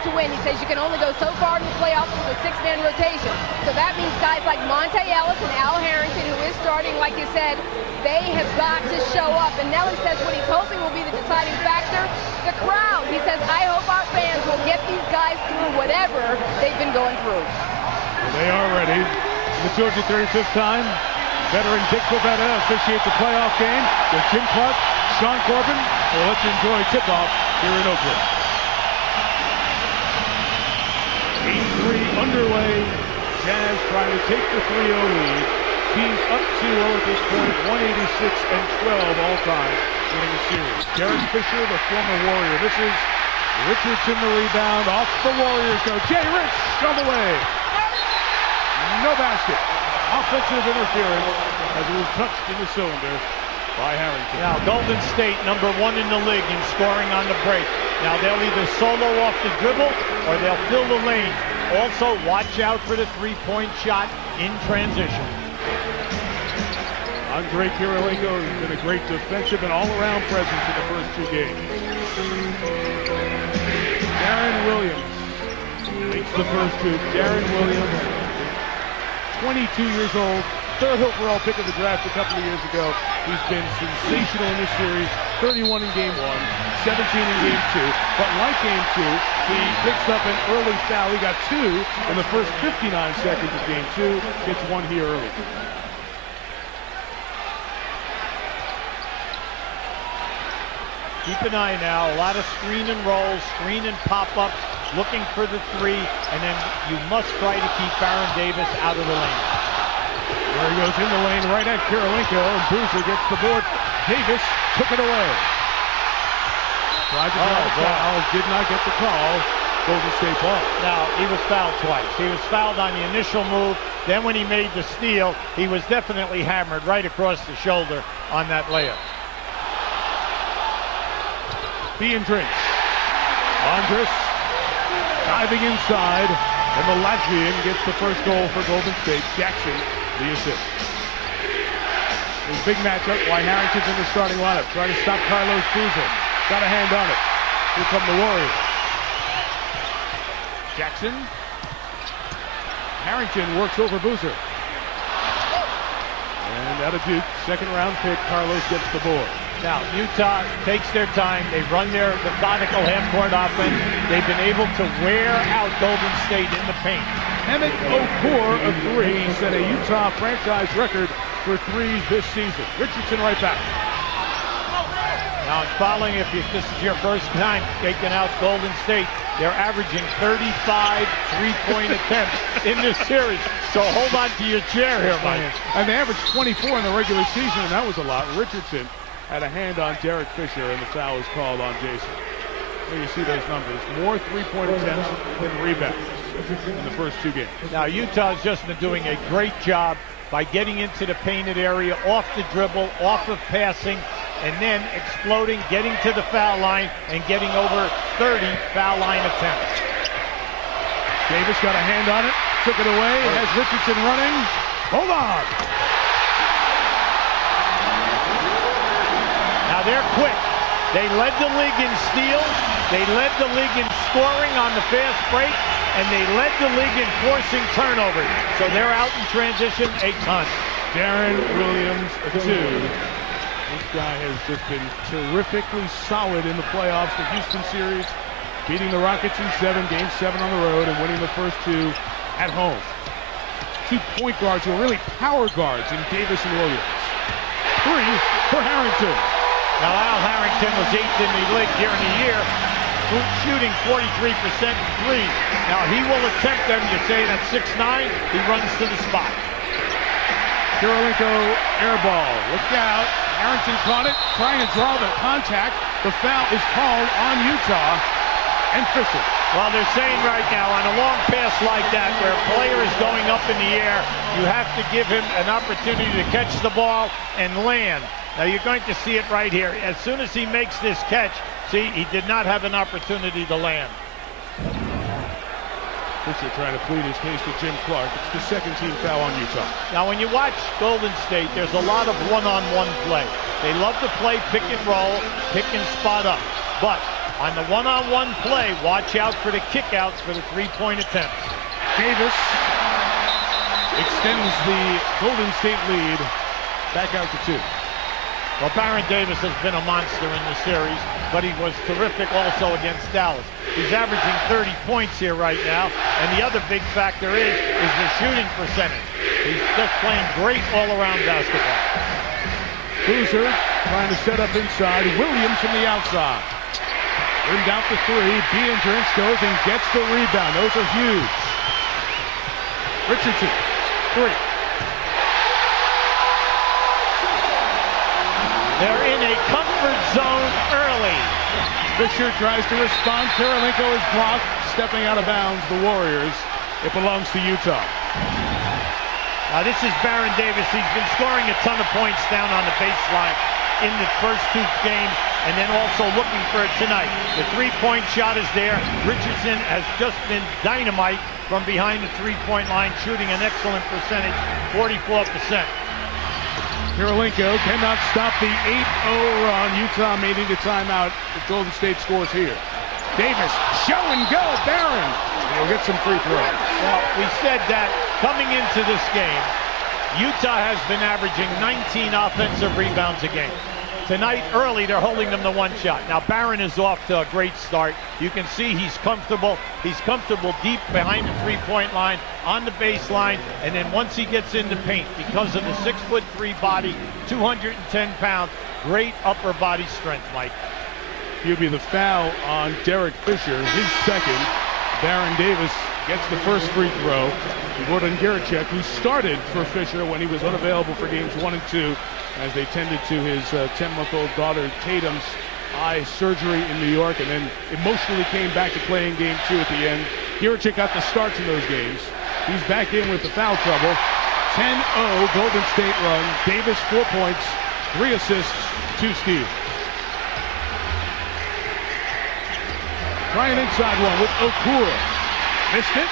want to win. He says you can only go so far in the playoffs with a six-man rotation. So that means guys like Monte Ellis and Al Harrington, who is starting, like you said, they have got to show up. And Nelly says what he's hoping will be the deciding factor, the crowd. He says, I hope our fans will get these guys through whatever they've been going through. Well, they are ready. For the 235th time, veteran Dick Bavetta officiates a playoff game with Jim Clark, Sean Corbin. We'll let you enjoy tip-off here in Oakland. Game 3 underway. Jazz trying to take the 3-0 lead. Teams up 2-0 at this point, 186-12 all time, winning the series. Derek Fisher, the former Warrior. This is Richardson, the rebound. Off the Warriors go. Jay Rich on the way. No basket. Offensive interference as it was touched in the cylinder by Harrington. Now, Golden State, number 1 in the league in scoring on the break. Now, they'll either solo off the dribble or they'll fill the lane. Also, watch out for the three-point shot in transition. Andre Kirilenko has been a great defensive and all-around presence in the first 2 games. Darren Williams makes the first 2. Darren Williams, 22 years old, 3rd overall pick of the draft a couple of years ago. He's been sensational in this series. 31 in game 1, 17 in game 2. But like game 2, he picks up an early foul. He got 2 in the first 59 seconds of game 2. Gets 1 here early. Keep an eye now, a lot of screen and rolls, screen and pop-ups, looking for the 3, and then you must try to keep Baron Davis out of the lane. There he goes in the lane right at Kirilenko, and Boozer gets the board. Davis took it away. Tried to draw the foul, did not get the call. Golden State ball. Now, he was fouled twice. He was fouled on the initial move, then when he made the steal, he was definitely hammered right across the shoulder on that layup. Being drinks. Andres diving inside, and the Latvian gets the first goal for Golden State. Jackson, the assist. His big matchup, why Harrington's in the starting lineup. Trying to stop Carlos Boozer. Got a hand on it. Here come the Warriors. Jackson. Harrington works over Boozer. And out of Duke, 2nd round pick, Carlos gets the board. Now, Utah takes their time. They run their methodical half-court offense. They've been able to wear out Golden State in the paint. Emmett Okur, a 3, set a Utah franchise record for 3s this season. Richardson right back. Now, it's following, if this is your first time taking out Golden State, they're averaging 35 three-point attempts in this series. So hold on to your chair here, Mike. And they averaged 24 in the regular season, and that was a lot. Richardson had a hand on Derek Fisher, and the foul was called on Jason. There you see those numbers. More three-point attempts than rebounds in the first 2 games. Now, Utah's just been doing a great job by getting into the painted area, off the dribble, off of passing, and then exploding, getting to the foul line, and getting over 30 foul line attempts. Davis got a hand on it, took it away, has Richardson running. Hold on! Now they're quick. They led the league in steals, they led the league in scoring on the fast break, and they led the league in forcing turnovers. So they're out in transition a ton. Darren Williams, a 2. This guy has just been terrifically solid in the playoffs. The Houston series, beating the Rockets in 7, game 7 on the road, and winning the first 2 at home. 2 point guards who are really power guards in Davis and Williams. 3 for Harrington. Now, Al Harrington was 8th in the league during the year, shooting 43% from 3. Now, he will attempt them. You say that's 6'9", he runs to the spot. Kirilenko air ball. Look out. Harrington caught it, trying to draw the contact. The foul is called on Utah and Fisher. Well, they're saying right now, on a long pass like that, where a player is going up in the air, you have to give him an opportunity to catch the ball and land. Now, you're going to see it right here. As soon as he makes this catch, see, he did not have an opportunity to land. Fisher trying to plead his case to Jim Clark. It's the 2nd team foul on Utah. Now, when you watch Golden State, there's a lot of one-on-one play. They love to play pick and roll, pick and spot up. But On the one-on-one play, watch out for the kickouts for the three-point attempts. Davis extends the Golden State lead back out to 2. Well, Baron Davis has been a monster in the series, but he was terrific also against Dallas. He's averaging 30 points here right now, and the other big factor is the shooting percentage. He's just playing great all-around basketball. Boozer trying to set up inside. Williams from the outside. Rimmed out the 3. Biendrins goes and gets the rebound. Those are huge. Richardson, 3. They're in a comfort zone early. Fisher tries to respond. Kirilenko is blocked. Stepping out of bounds, the Warriors. It belongs to Utah. Now this is Baron Davis. He's been scoring a ton of points down on the baseline in the first 2 games, and then also looking for it tonight. The three-point shot is there. Richardson has just been dynamite from behind the three-point line, shooting an excellent percentage, 44%. Kirilenko cannot stop the 8-0 run. Utah may need a timeout if Golden State scores here. Davis, show and go, Barron. He'll get some free throws. Well, we said that coming into this game, Utah has been averaging 19 offensive rebounds a game. Tonight, early, they're holding them to 1 shot. Now, Barron is off to a great start. You can see he's comfortable. He's comfortable deep behind the three-point line, on the baseline, and then once he gets in the paint, because of the 6'3" body, 210 pounds, great upper body strength, Mike. He'll be the foul on Derek Fisher, his second. Baron Davis gets the first free throw. Gordon Gerachek, who started for Fisher when he was unavailable for games 1 and 2, as they tended to his 10-month-old daughter Tatum's eye surgery in New York, and then emotionally came back to play in game 2 at the end. Gerachek got the starts in those games. He's back in with the foul trouble. 10-0 Golden State run. Davis 4 points, 3 assists, 2 steals. Trying inside one with Okura. Missed it.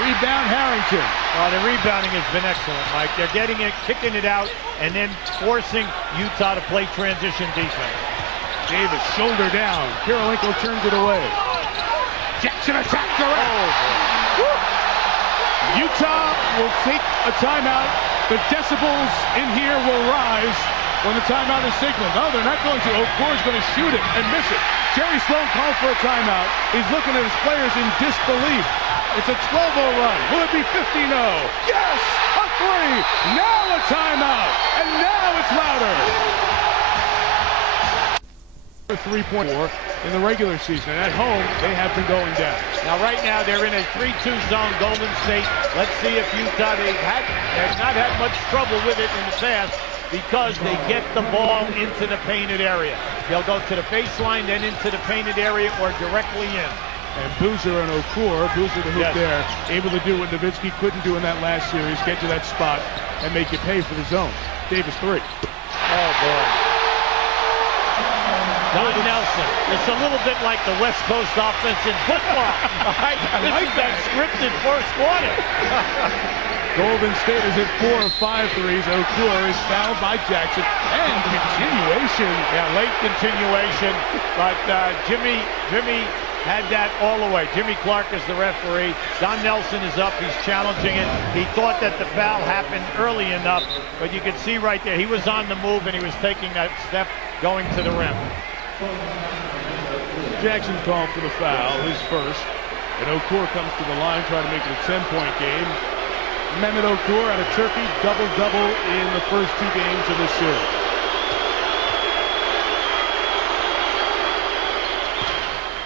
Rebound Harrington. The rebounding has been excellent, Mike. They're getting it, kicking it out, and then forcing Utah to play transition defense. Davis, shoulder down. Kirilenko turns it away. Jackson attacks the rack. Utah will take a timeout. The decibels in here will rise when the timeout is signaled. No, they're not going to. Okura's going to shoot it and miss it. Jerry Sloan called for a timeout. He's looking at his players in disbelief. It's a 12-0 run. Will it be 15-0? Yes! A 3! Now a timeout! And now it's louder! 3.4 in the regular season. At home, they have been going down. Now, right now, they're in a 3-2 zone, Golden State. Let's see if Utah, they've not had much trouble with it in the past, because they get the ball into the painted area. They'll go to the baseline, then into the painted area, or directly in. And Boozer and Okura, Boozer the hoop there, able to do what Nowitzki couldn't do in that last series, get to that spot and make you pay for the zone. Davis 3. Oh, boy. Don Nelson. It's a little bit like the West Coast offense in football. Right? This is that scripted first quarter. Golden State is at 4 of 5 threes. Okura is fouled by Jackson. And continuation. Yeah, late continuation. But Jimmy had that all the way. Jimmy Clark is the referee. Don Nelson is up. He's challenging it. He thought that the foul happened early enough, but you can see right there, he was on the move and he was taking that step going to the rim. Jackson called for the foul, his first. And Okura comes to the line, trying to make it a 10-point game. Mehmet Okur out of Turkey, double-double in the first 2 games of this series.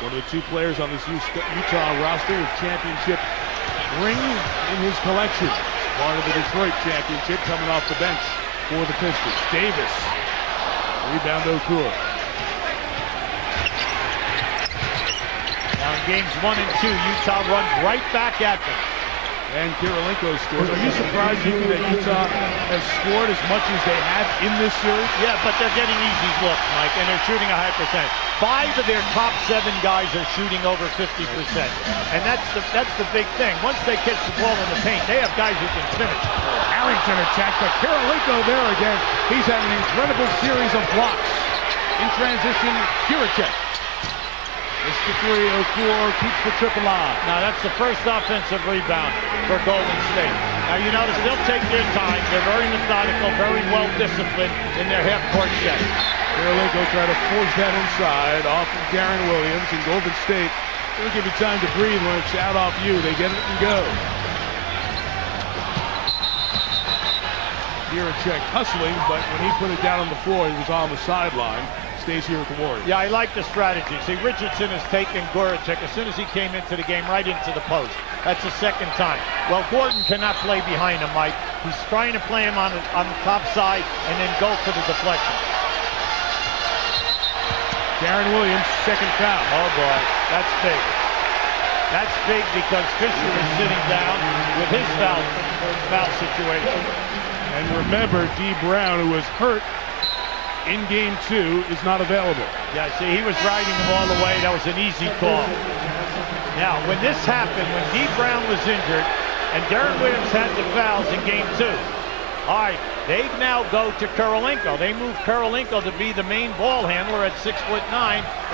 One of the 2 players on this Utah roster with championship ring in his collection. Part of the Detroit championship, coming off the bench for the Pistons. Davis, rebound Okur. Now in games 1 and 2, Utah runs right back at them. And Kirilenko scores. Are you surprised, Yuki, that Utah has scored as much as they have in this series? Yeah, but they're getting easy looks, Mike, and they're shooting a high percentage. 5 of their top 7 guys are shooting over 50%. And that's the big thing. Once they catch the ball in the paint, they have guys who can finish. Harrington attacked, but Kirilenko there again. He's had an incredible series of blocks. In transition, Gerachek. Mr. 304 keeps the trip alive. Now that's the first offensive rebound for Golden State. Now you notice they'll take their time. They're very methodical, very well disciplined in their half-court set. Karolinko try to force that inside off of Darren Williams, and Golden State, they'll give you time to breathe when it's out off you. They get it and go. Gieracek hustling, but when he put it down on the floor, he was on the sideline. Stays here with the Warriors. Yeah, I like the strategy. See, Richardson has taken Gieracek as soon as he came into the game right into the post. That's the second time. Well, Gordon cannot play behind him, Mike. He's trying to play him on the top side and then go for the deflection. Darren Williams, second foul. Oh boy, that's big. That's big because Fisher is sitting down with his foul situation. And remember, D. Brown, who was hurt in game 2, is not available. Yeah, see, he was riding him all the way. That was an easy call. Now, when this happened, when D. Brown was injured, and Darren Williams had the fouls in game 2, all right, they now go to Karolinko. They move Karolinko to be the main ball handler at 6'9"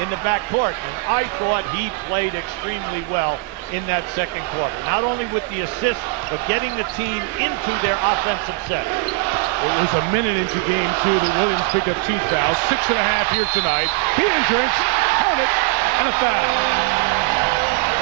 in the backcourt. And I thought he played extremely well in that second quarter. Not only with the assist, but getting the team into their offensive set. It was a minute into game 2 that Williams picked up 2 fouls. 6.5 here tonight. He drinks, count it, and a foul.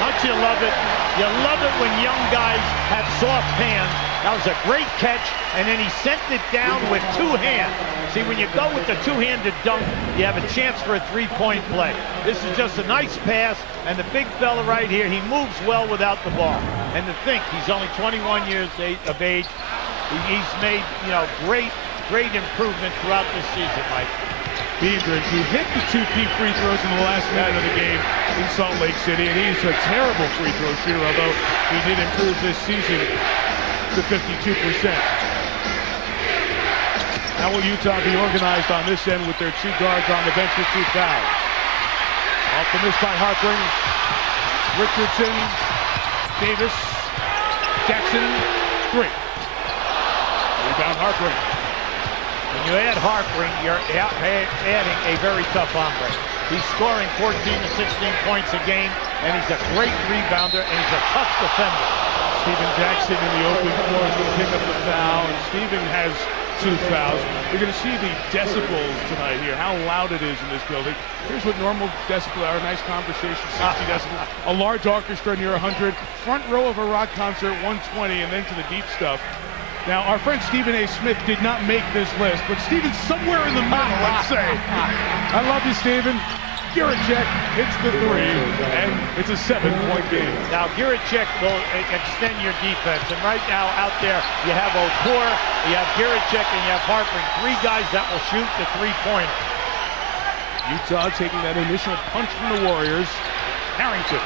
Don't you love it? You love it when young guys have soft hands. That was a great catch, and then he sent it down with 2 hands. See, when you go with the two-handed dunk, you have a chance for a three-point play. This is just a nice pass, and the big fella right here, he moves well without the ball. And to think, he's only 21 years of age. He's made, great improvement throughout this season, Mike. Biedrins, who hit the 2 key free throws in the last minute of the game in Salt Lake City, and he's a terrible free throw shooter, although he did improve this season to 52%. How will Utah be organized on this end with their 2 guards on the bench with 2 fouls? Off the miss by Harpring. Richardson, Davis, Jackson, 3. Rebound Harpring. When you add Harpring, you're adding a very tough hombre. He's scoring 14 to 16 points a game, and he's a great rebounder, and he's a tough defender. Stephen Jackson in the open floor is going to pick up the foul, and Stephen has 2 fouls. You're going to see the decibels tonight here, how loud it is in this building. Here's what normal decibels are, a nice conversation, 60 decibels. A large orchestra near 100, front row of a rock concert, 120, and then to the deep stuff. Now, our friend Stephen A. Smith did not make this list, but Stephen's somewhere in the middle, let's say. I love you, Stephen. Gieracek hits the 3, and it's a 7-point game. Now, Gieracek will extend your defense, and right now out there, you have O'Toole, you have Gieracek, and you have Harpring, 3 guys that will shoot the 3-pointer. Utah taking that initial punch from the Warriors. Harrington.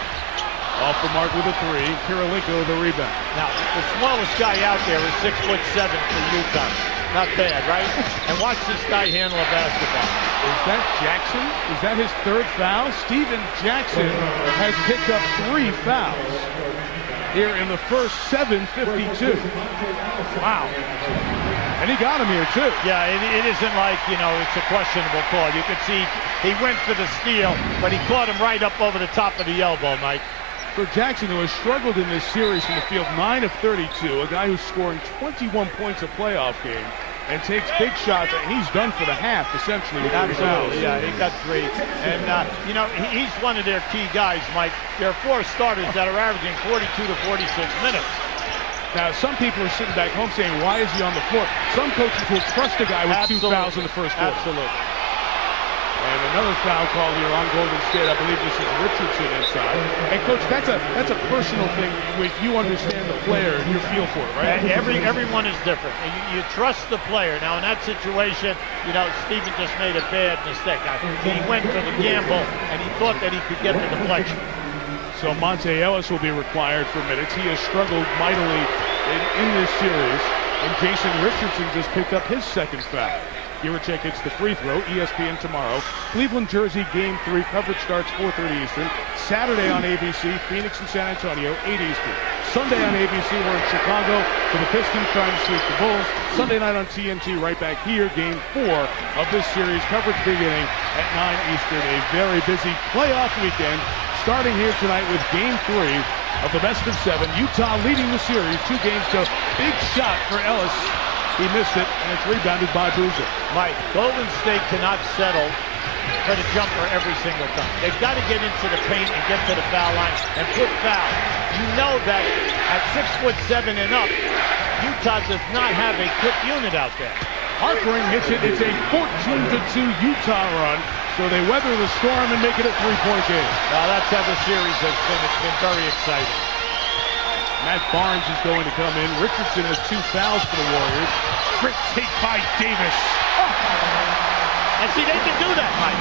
Off the mark with a 3. Karolinko the rebound. Now, the smallest guy out there is 6'7" for Utah. Not bad, right? And watch this guy handle a basketball. Is that Jackson? Is that his 3rd foul? Stephen Jackson has picked up 3 fouls here in the first 7:52. Wow. And he got him here, too. Yeah, it isn't like, it's a questionable call. You can see he went for the steal, but he caught him right up over the top of the elbow, Mike. For Jackson, who has struggled in this series from the field, 9 of 32, a guy who's scoring 21 points a playoff game and takes big shots, and he's done for the half, essentially. Absolutely, yeah, he got 3. And, he's one of their key guys, Mike. There are 4 starters that are averaging 42 to 46 minutes. Now, some people are sitting back home saying, why is he on the floor? Some coaches will trust a guy with 2 fouls in the first quarter. Absolutely. And another foul call here on Golden State. I believe this is Richardson inside. And Coach, that's a personal thing with you understand the player and your feel for it, right? Everyone is different. And you trust the player. Now in that situation, Stephen just made a bad mistake. He went for the gamble and he thought that he could get the deflection. So Monte Ellis will be required for minutes. He has struggled mightily in this series. And Jason Richardson just picked up his 2nd foul. Giracek hits the free throw. ESPN tomorrow. Cleveland, Jersey, Game 3. Coverage starts 4:30 Eastern. Saturday on ABC, Phoenix and San Antonio, 8 Eastern. Sunday on ABC, we're in Chicago for the Pistons trying to sweep the Bulls. Sunday night on TNT, right back here, Game 4 of this series. Coverage beginning at 9 Eastern. A very busy playoff weekend starting here tonight with Game 3 of the best of 7. Utah leading the series 2 games to big shot for Ellis. He missed it, and it's rebounded by Boozer. Mike, Golden State cannot settle for the jumper every single time. They've got to get into the paint and get to the foul line and put foul. You know that at 6'7" and up, Utah does not have a quick unit out there. Harpering hits it. It's a 14-2 Utah run. So they weather the storm and make it a 3-point game. Well, that's how the series has been. It's been very exciting. Matt Barnes is going to come in. Richardson has 2 fouls for the Warriors. Great take by Davis. And see, they can do that, Mike.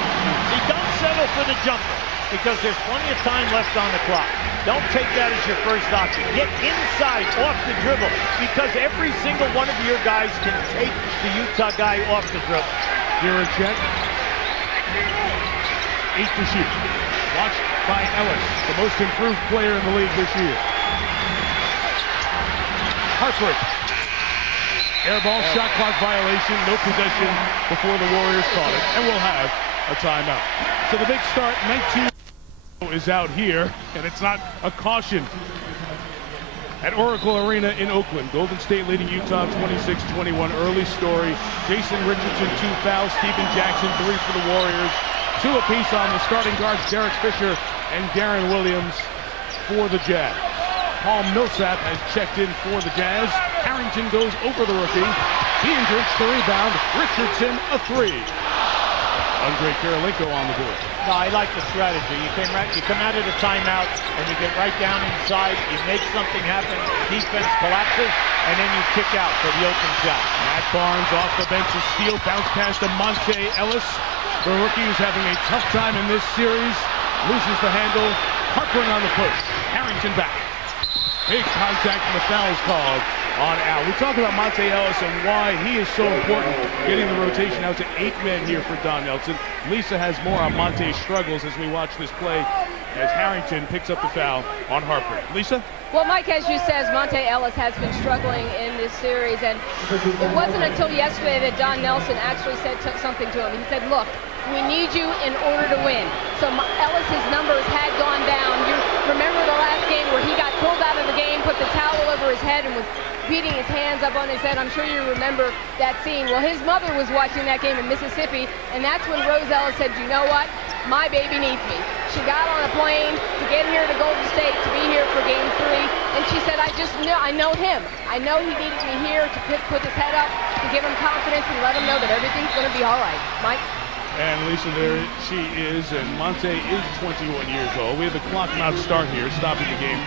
See, don't settle for the jumper because there's plenty of time left on the clock. Don't take that as your first option. Get inside, off the dribble, because every single one of your guys can take the Utah guy off the dribble. Giracek. 8 to shoot. Watched by Ellis, the most improved player in the league this year. Hartford. Air ball, shot clock violation, no possession before the Warriors caught it, and we'll have a timeout. So the big start, 19 is out here, and it's not a caution. At Oracle Arena in Oakland, Golden State leading Utah 26-21. Early story. Jason Richardson, 2 fouls. Stephen Jackson, 3 for the Warriors. 2 apiece on the starting guards, Derek Fisher and Darren Williams for the Jazz. Paul Millsap has checked in for the Jazz. Harrington goes over the rookie. Hendricks the rebound. Richardson a 3. Andre Kirilenko on the board. No, I like the strategy. You come out of the timeout and you get right down inside. You make something happen. Defense collapses, and then you kick out for the open shot. Matt Barnes off the bench, a steal, bounce pass to Monte Ellis. The rookie is having a tough time in this series. Loses the handle. Harpering on the push. Harrington back. Big contact and the foul is called on Al. We talk about Monte Ellis and why he is so important, getting the rotation out to 8 men here for Don Nelson. Lisa has more on Monte's struggles as we watch this play as Harrington picks up the foul on Harper. Lisa? Well, Mike, as you said, Monte Ellis has been struggling in this series, and it wasn't until yesterday that Don Nelson actually said something to him. He said, look, we need you in order to win. So Ellis's numbers had gone down. You remember the last game where he got pulled out of the game, put the towel over his head, and was beating his hands up on his head. I'm sure you remember that scene. Well, his mother was watching that game in Mississippi, and that's when Rose Ellis said, you know what? My baby needs me. She got on a plane to get here to Golden State to be here for Game 3, and she said, I know him. I know he needed me here to put his head up, to give him confidence and let him know that everything's going to be all right. Mike? And Lisa, there she is, and Monte is 21 years old. We have the clock not start here, stopping the game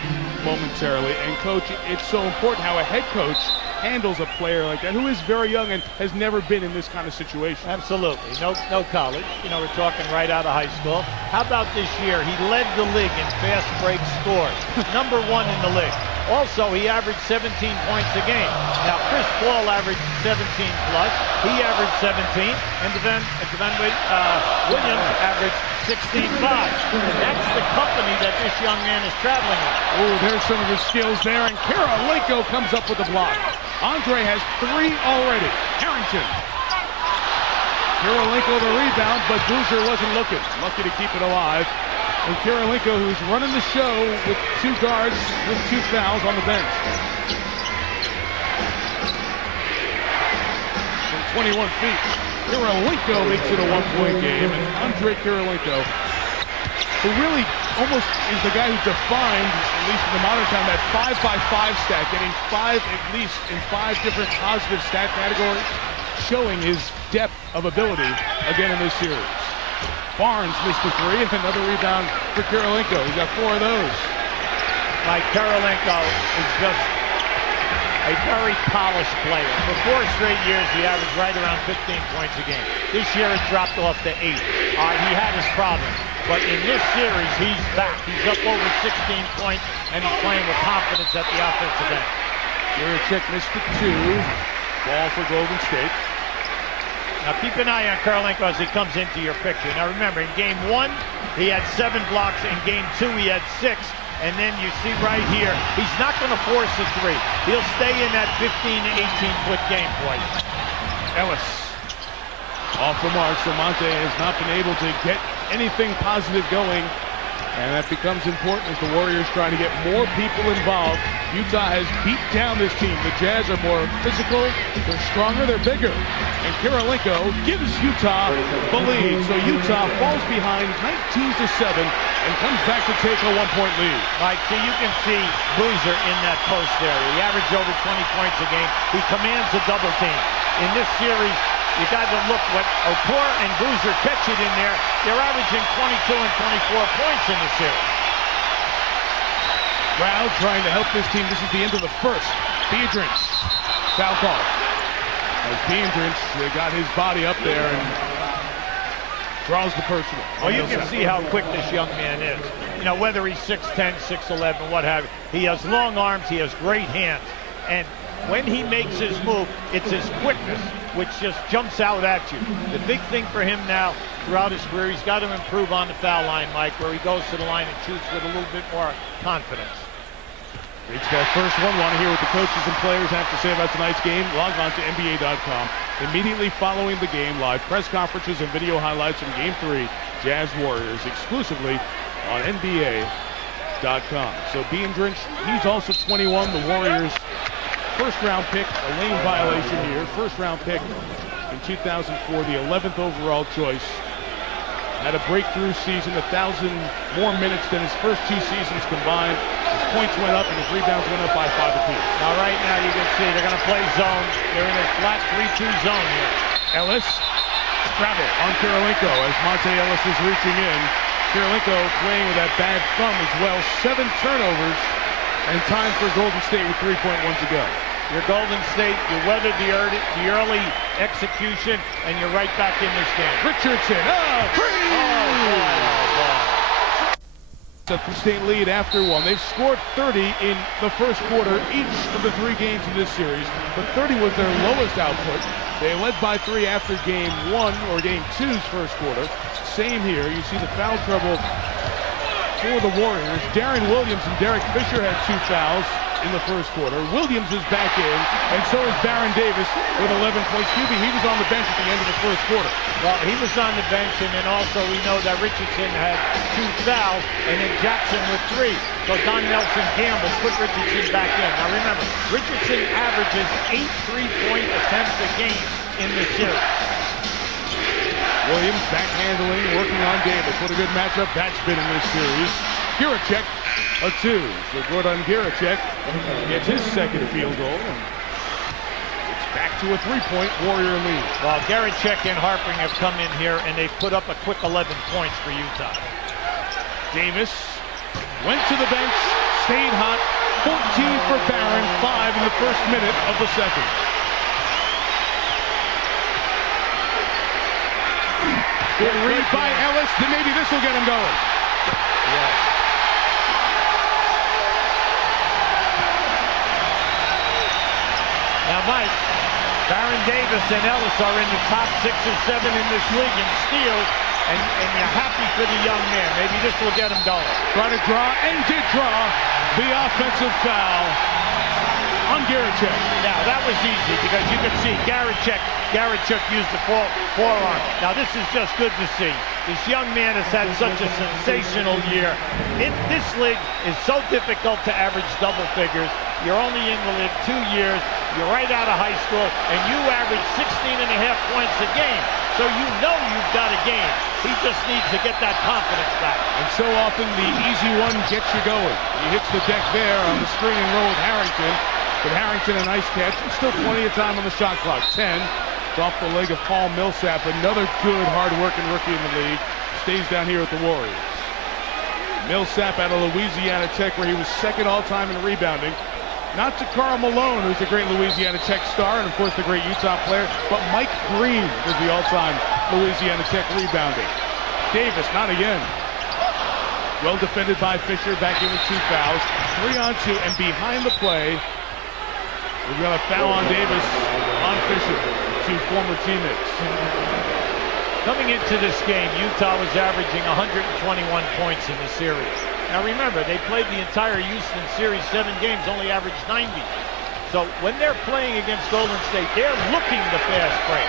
momentarily. And Coach, it's so important how a head coach handles a player like that who is very young and has never been in this kind of situation. Absolutely. No college. You know, we're talking right out of high school. How about this year? He led the league in fast break scores. #1 in the league. Also, he averaged 17 points a game. Now, Chris Paul averaged 17 plus. He averaged 17. And Devin Williams averaged 16-5. And that's the company that this young man is traveling with. Oh, there's some of his skills there. And Kirilenko comes up with the block. Andre has 3 already. Harrington. Kirilenko the rebound, but Boozer wasn't looking. Lucky to keep it alive. And Kirilenko, who's running the show with 2 guards with 2 fouls on the bench. From 21 feet, Kirilenko makes it a 1-point game. And Andre Kirilenko, who really almost is the guy who defined, at least in the modern time, that 5x5 stat, getting 5 at least in 5 different positive stat categories, showing his depth of ability again in this series. Barnes missed a 3, and another rebound for Kirilenko. He's got 4 of those. Mike, Kirilenko is just a very polished player. For 4 straight years, he averaged right around 15 points a game. This year, it dropped off to 8. He had his problems. But in this series, he's back. He's up over 16 points, and he's playing with confidence at the offensive end. Giracek missed the 2. Ball for Golden State. Now keep an eye on Kirilenko as he comes into your picture. Now remember, in game 1, he had 7 blocks. In game 2, he had 6. And then you see right here, he's not going to force a 3. He'll stay in that 15 to 18-foot game play. Ellis off the mark, so Monte has not been able to get anything positive going. And that becomes important as the Warriors try to get more people involved. Utah has beat down this team. The Jazz are more physical, they're stronger, they're bigger. And Kirilenko gives Utah the lead. So Utah falls behind 19-7 and comes back to take a 1-point lead. Mike, so you can see Boozer in that post area. He averaged over 20 points a game. He commands a double team. In this series, you got to look what Okur and Boozer catch it in there. They're averaging 22 and 24 points in the series. Crowd trying to help this team. This is the end of the first. Biedrins, foul call. As Biedrins got his body up there and draws the personal. Well, you can see how quick this young man is. You know, whether he's 6'10", 6'11", what have you. He has long arms. He has great hands. And when he makes his move, it's his quickness which just jumps out at you. The big thing for him now throughout his career, he's got to improve on the foul line, Mike, where he goes to the line and shoots with a little bit more confidence. Reach that first one. Want to hear what the coaches and players have to say about tonight's game? Log on to NBA.com. Immediately following the game, live press conferences and video highlights from Game 3, Jazz Warriors, exclusively on NBA.com. So Biedrins, he's also 21. The Warriors' first-round pick, a lane violation here. First-round pick in 2004, the 11th overall choice. Had a breakthrough season, 1,000 more minutes than his first 2 seasons combined. His points went up and his rebounds went up by 5 apiece. Now right now you can see they're going to play zone. They're in a flat 3-2 zone here. Ellis, travel on Kirilenko as Monte Ellis is reaching in. Kirilenko playing with that bad thumb as well. 7 turnovers and time for Golden State with 3.1 to go. You're Golden State, you weathered the early execution, and you're right back in this game. Richardson, free! The state lead after one. They've scored 30 in the first quarter each of the 3 games in this series, but 30 was their lowest output. They led by 3 after game 1 or game 2's first quarter. Same here. You see the foul trouble for the Warriors. Darren Williams and Derek Fisher had 2 fouls in the first quarter. Williams is back in, and so is Baron Davis with 11 points. He was on the bench at the end of the first quarter. Well, he was on the bench, and then also we know that Richardson had 2 fouls, and then Jackson with 3. So Don Nelson Campbell put Richardson back in. Now remember, Richardson averages 8 3-point attempts a game in this series. Williams backhandling, working on Davis. What a good matchup that's been in this series. Giracek, a 2. So Gordon Giracek gets his second field goal. And it's back to a 3-point Warrior lead. Well, Giracek and Harpring have come in here, and they've put up a quick 11 points for Utah. Davis went to the bench, stayed hot. 14 for Barron, 5 in the first minute of the second. Good read by Ellis. Then maybe this will get him going. Yeah. Now, Mike, Baron Davis and Ellis are in the top 6 or 7 in this league in steals, and you're happy for the young man. Maybe this will get him going. Trying to draw, and did draw the offensive foul on Giracek. Now, that was easy because you can see Giracek used the forearm. Now, this is just good to see. This young man has had such a sensational year. This league is so difficult to average double figures. You're only in the league 2 years. You're right out of high school, and you average 16.5 points a game. So you know you've got a game. He just needs to get that confidence back. And so often the easy one gets you going. He hits the deck there on the screen and roll with Harrington. But Harrington, a nice catch. And still plenty of time on the shot clock. 10. It's off the leg of Paul Millsap. Another good, hard-working rookie in the league. Stays down here with the Warriors. Millsap out of Louisiana Tech, where he was second all-time in rebounding. Not to Karl Malone, who's a great Louisiana Tech star, and of course the great Utah player, but Mike Green was the all-time Louisiana Tech rebounding. Davis, not again. Well defended by Fisher, back in with 2 fouls. 3-on-2, and behind the play, we've got a foul on Davis on Fisher, two former teammates. Coming into this game, Utah was averaging 121 points in the series. Now remember, they played the entire Houston series, 7 games, only averaged 90. So when they're playing against Golden State, they're looking the fast break.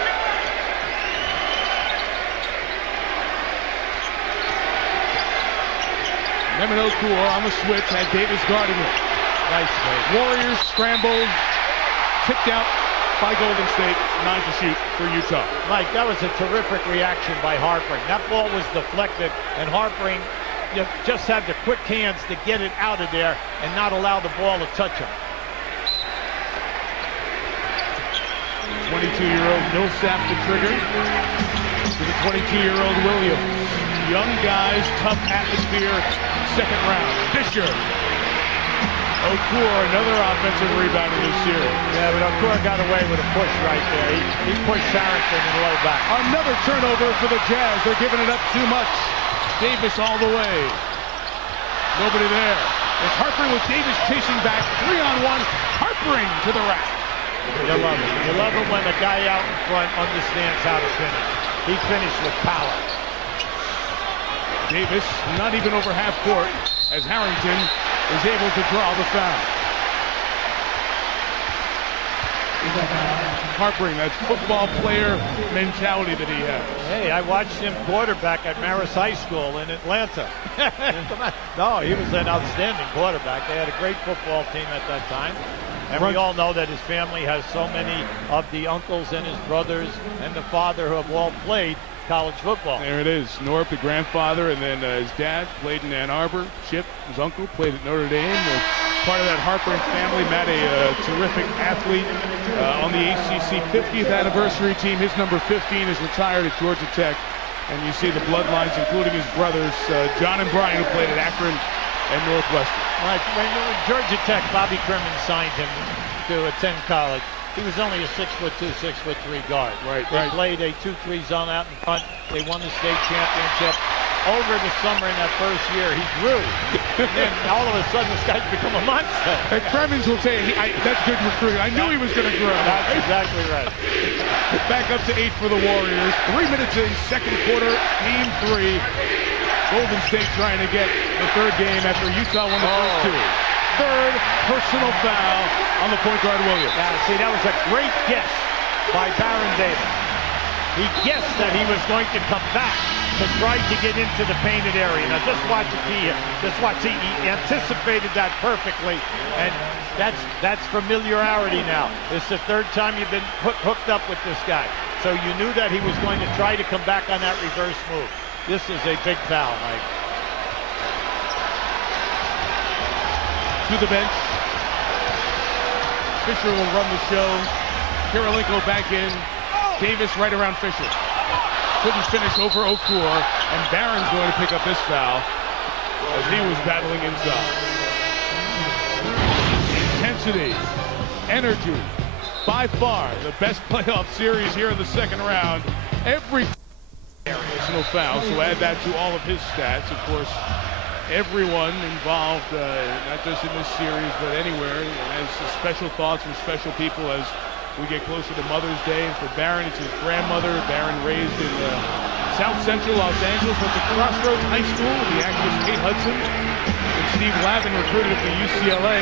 Lemon Okur on the switch, had Davis guarding him. Nice play. Warriors scrambled, tipped out by Golden State, 9 to shoot for Utah. Mike, that was a terrific reaction by Harpering. That ball was deflected, and Harpering just had the quick hands to get it out of there and not allow the ball to touch him. 22-year-old Millsap the trigger to the 22-year-old Williams. Young guys, tough atmosphere, second round. Fisher. Okur, another offensive rebound in this series. Yeah, but Okur got away with a push right there. He pushed Harrington in the low back. Another turnover for the Jazz. They're giving it up too much. Davis all the way. Nobody there. It's Harpering with Davis chasing back. 3-on-1. Harpering to the rack. You love it. You love it when the guy out in front understands how to finish. He finished with power. Davis not even over half court as Harrington is able to draw the foul. Harpering, that football player mentality that he has. Hey, I watched him quarterback at Marist High School in Atlanta. No, he was an outstanding quarterback. They had a great football team at that time. And we all know that his family has so many of the uncles and his brothers and the father who have all played college football. There it is. Norp, the grandfather, and then his dad played in Ann Arbor. Chip, his uncle, played at Notre Dame. Part of that Harpering family. Matt, a terrific athlete on the ACC 50th anniversary team. His number 15 is retired at Georgia Tech. And you see the bloodlines, including his brothers, John and Brian, who played at Akron and Northwestern. Right, when Georgia Tech, Bobby Crimmins signed him to attend college. He was only a 6'2", 6'3" guard. They played a 2-3 zone out in front. They won the state championship. Over the summer in that first year, he grew. And then all of a sudden, this guy's become a monster. And Crimmins will say, that's good recruiting. I knew he was going to grow. That's exactly right. Back up to 8 for the Warriors. 3 minutes in, second quarter, game 3. Golden State trying to get the third game after Utah won the first 2. Third personal foul on the point guard Williams. Yeah, see, that was a great guess by Baron Davis. He guessed that he was going to come back to try to get into the painted area. Now just watch it here. Just watch. He anticipated that perfectly, and that's familiarity now. It's the third time you've been hooked up with this guy. So you knew that he was going to try to come back on that reverse move. This is a big foul, Mike. To the bench. Fisher will run the show. Kirilenko back in. Davis right around Fisher. Couldn't finish over Okur, and Barron's going to pick up this foul as he was battling inside. Intensity, energy, by far the best playoff series here in the second round. Every personal foul, so add that to all of his stats. Of course, everyone involved, not just in this series, but anywhere, has special thoughts from special people as we get closer to Mother's Day. And for Barron, it's his grandmother. Barron raised in South Central Los Angeles, went to Crossroads High School with the actress Kate Hudson. And Steve Lavin recruited him to UCLA.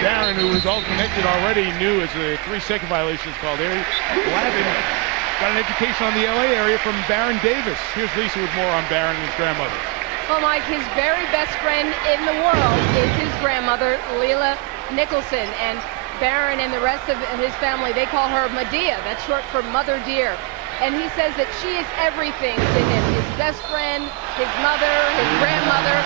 Barron, who was all connected already, knew as a 3-second violation is called there. Lavin got an education on the LA area from Baron Davis. Here's Lisa with more on Barron and his grandmother. Well, Mike, his very best friend in the world is his grandmother, Leila Nicholson. And Barron and the rest of his family, they call her Medea. That's short for Mother Dear. And he says that she is everything to him. His best friend, his mother, his grandmother.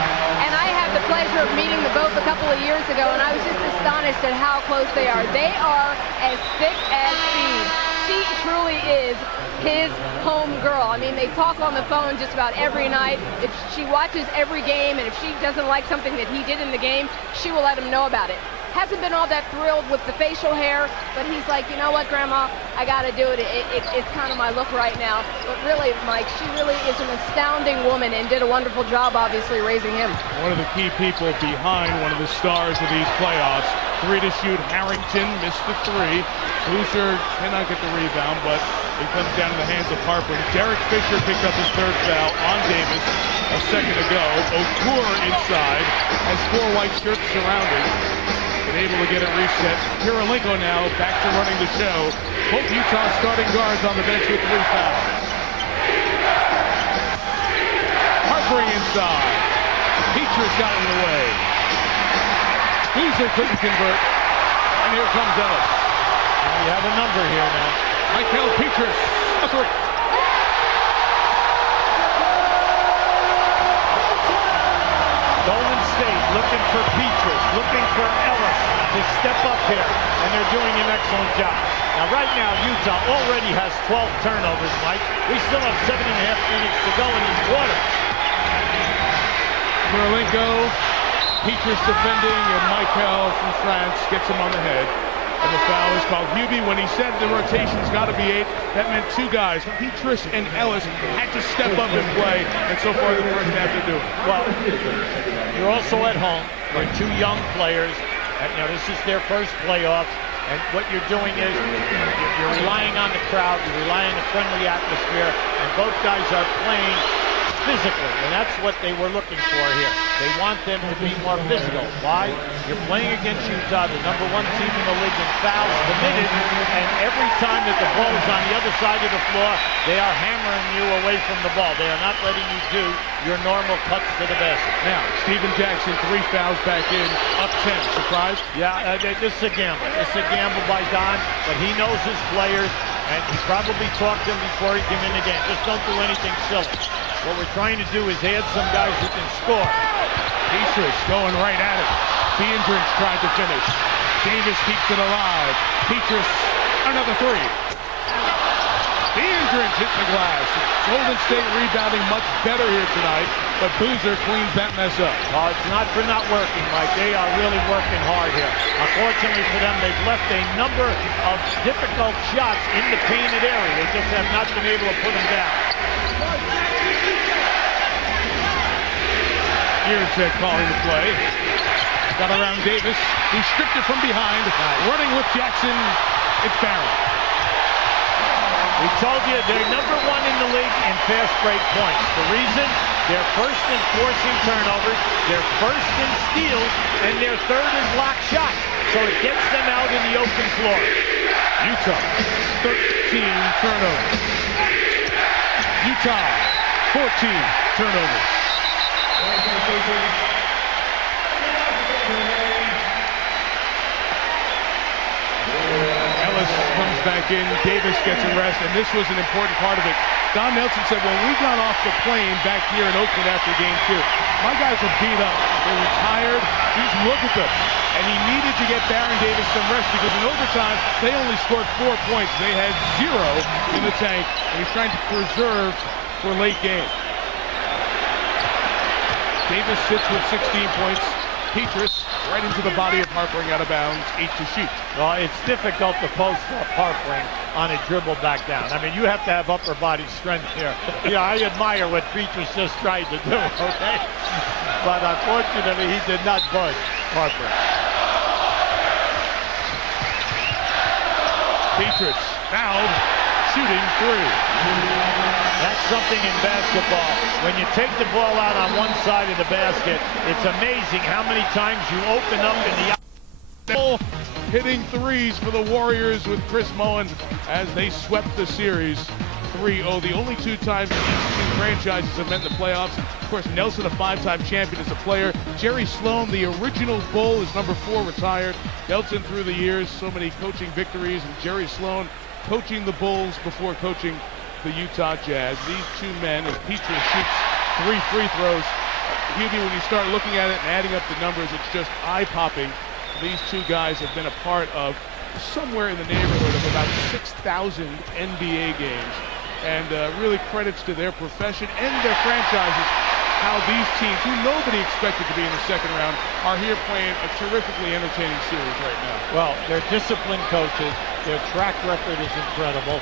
And I had the pleasure of meeting them both a couple of years ago, and I was just astonished at how close they are. They are as thick as thieves. She truly is his home girl. I mean, they talk on the phone just about every night. If she watches every game, and if she doesn't like something that he did in the game, she will let him know about it. hasn't been all that thrilled with the facial hair, but he's like, you know what, Grandma, I got to do it. It's kind of my look right now. But really, Mike, she really is an astounding woman and did a wonderful job, obviously, raising him. One of the key people behind one of the stars of these playoffs. 3 to shoot. Harrington missed the 3. Boozer cannot get the rebound, but it comes down to the hands of Harper. Derek Fisher picked up his 3rd foul on Davis a second ago. Okur inside has 4 white shirts surrounding. Been able to get it reset. Kirilenko now back to running the show. Both Utah starting guards on the bench with 3 fouls. Harper inside. Petrus got in the way. Boozer couldn't convert. And here comes Ellis. Well, you have a number here now. Michael Petrus, a 3. Golden State looking for Petrus, looking for Ellis to step up here, and they're doing an excellent job. Now, right now, Utah already has 12 turnovers, Mike. We still have 7.5 minutes to go in this quarter. Kirilenko, Petrus defending, and Michael from France gets him on the head. And the foul is called. Hubie, when he said the rotation's got to be 8, that meant 2 guys. Petrus and Ellis had to step up and play, and so far the first half they're doing. Well, you're also at home. You're 2 young players. And, you know, this is their first playoffs, and what you're doing is you're relying on the crowd, you're relying on the friendly atmosphere, and both guys are playing physically, and that's what they were looking for here. They want them to be more physical. Why? You're playing against Utah, the #1 team in the league in fouls committed, and every time that the ball is on the other side of the floor, they are hammering you away from the ball. They are not letting you do your normal cuts to the basket. Now, Stephen Jackson, 3 fouls back in, up 10. Surprised? Yeah, this is a gamble. This is a gamble by Don, but he knows his players, and he probably talked to them before he came in the game. Just don't do anything silly. What we're trying to do is add some guys who can score. Petrus going right at it. Biendrich tried to finish. Davis keeps it alive. Petrus, another 3. Biendrich hit the glass. Golden State rebounding much better here tonight, but Boozer cleans that mess up. Oh, it's not for not working, Mike. They are really working hard here. Unfortunately for them, they've left a number of difficult shots in the painted area. They just have not been able to put them down. Here's calling the play. Got around Davis. He stripped it from behind. Running with Jackson. It's Barron. We told you they're #1 in the league in fast break points. The reason? They're first in forcing turnovers, they're first in steals, and they're 3rd in block shots. So it gets them out in the open floor. Utah, 13 turnovers. Utah, 14 turnovers. Ellis comes back in. Davis gets a rest, and this was an important part of it. Don Nelson said, when we got off the plane back here in Oakland after game 2, my guys were beat up. They were tired. He's looked at them. And he needed to get Baron Davis some rest because in overtime, they only scored 4 points. They had 0 in the tank, and he's trying to preserve for late game. Davis sits with 16 points. Petrus right into the body of Harpering out of bounds, 8 to shoot. Well, it's difficult to post up Harpering on a dribble back down. I mean, you have to have upper body strength here. Yeah, I admire what Petrus just tried to do, okay? But unfortunately, he did not budge Harper. Petrus fouled, shooting 3. That's something in basketball. When you take the ball out on one side of the basket, it's amazing how many times you open up in the... Hitting 3s for the Warriors with Chris Mullin as they swept the series 3-0. The only 2 times these 2 franchises have met in the playoffs. Of course, Nelson, a 5-time champion as a player. Jerry Sloan, the original Bull, is #4, retired. Nelson through the years, so many coaching victories, and Jerry Sloan coaching the Bulls before coaching the Utah Jazz. These 2 men, as Petrus shoots 3 free throws. Hubie, when you start looking at it and adding up the numbers, it's just eye-popping. These 2 guys have been a part of somewhere in the neighborhood of about 6,000 NBA games. And really credits to their profession and their franchises how these teams, who nobody expected to be in the second round, are here playing a terrifically entertaining series right now. Well, they're disciplined coaches. Their track record is incredible.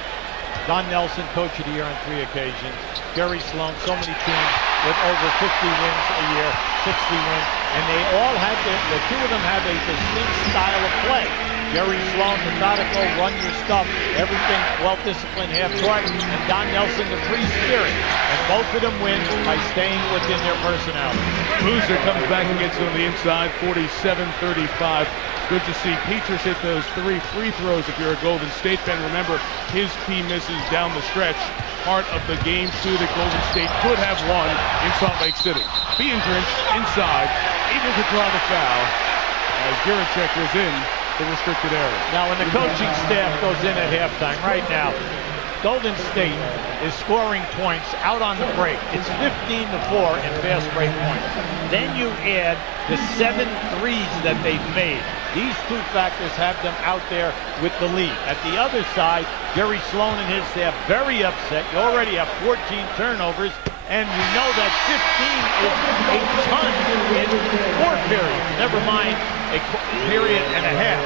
Don Nelson, Coach of the Year on 3 occasions. Gary Sloan, so many teams with over 50 wins a year, 60 wins, and they all have the two of them have a distinct style of play. Gary Sloan, methodical, run your stuff, everything well-disciplined half-court, and Don Nelson, the free spirit. And both of them win by staying within their personality. Boozer comes back and gets it on the inside, 47-35. Good to see Petrus hit those 3 free throws if you're a Golden State fan. Remember, his team misses down the stretch. Part of the game 2 that Golden State could have won in Salt Lake City. Biendrich inside, able to draw the foul as Giracek was in the restricted area. Now, when the coaching staff goes in at halftime, right now, Golden State is scoring points out on the break. It's 15-4 in fast break points. Then you add the 7 threes that they've made. These 2 factors have them out there with the lead. At the other side, Gary Sloan and his staff very upset. You already have 14 turnovers, and we know that 15 is a ton in 4 periods. Never mind a period and a half.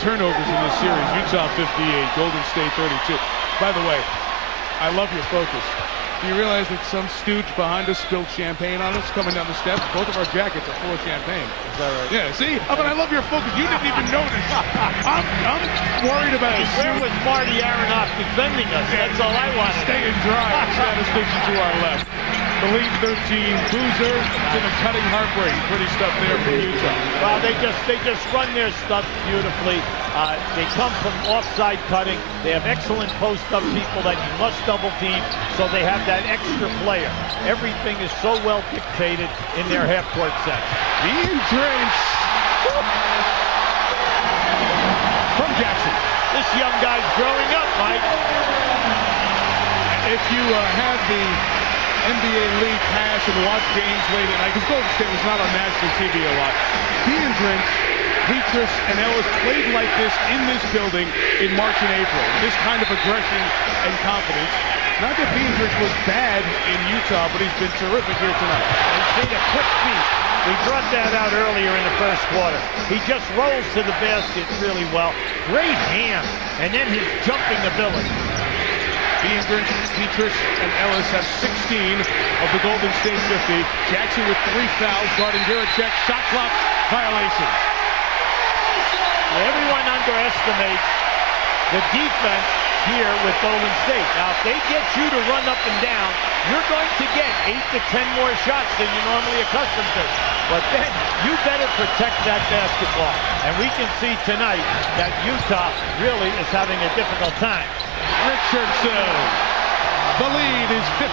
Turnovers in this series, Utah 58, Golden State 32. By the way, I love your focus. Do you realize that some stooge behind us spilled champagne on us coming down the steps? Both of our jackets are full of champagne. Is that right? Yeah, see? I mean, I love your focus. You didn't even notice. I'm worried about it. Where was Marty Aronoff defending us? That's all I wanted. Staying dry. Statistician to our left. The lead 13, Boozer to the cutting heartbreak. Pretty stuff there for Utah. Well, they just run their stuff beautifully. They come from offside cutting. They have excellent post-up people that you must double team, so they have that extra player. Everything is so well dictated in their half-court set. Biendrich from Jackson. This young guy's growing up, Mike. If you have the NBA League pass and watch games late at night, because Golden State was not on national TV a lot, Biendrich, Petrus, and Ellis played like this in this building in March and April. This kind of aggression and confidence. Not that Biendrich was bad in Utah, but he's been terrific here tonight. He's made a quick feet. We brought that out earlier in the first quarter. He just rolls to the basket really well. Great hand, and then his jumping ability. Biendrich, Petrus, and Ellis have 16 of the Golden State 50. Jackson with 3 fouls, guarding Giracek. Shot clock violation. Everyone underestimates the defense here with Golden State. Now, if they get you to run up and down, you're going to get 8 to 10 more shots than you're normally accustomed to. But then you better protect that basketball. And we can see tonight that Utah really is having a difficult time. Richardson. The lead is 15.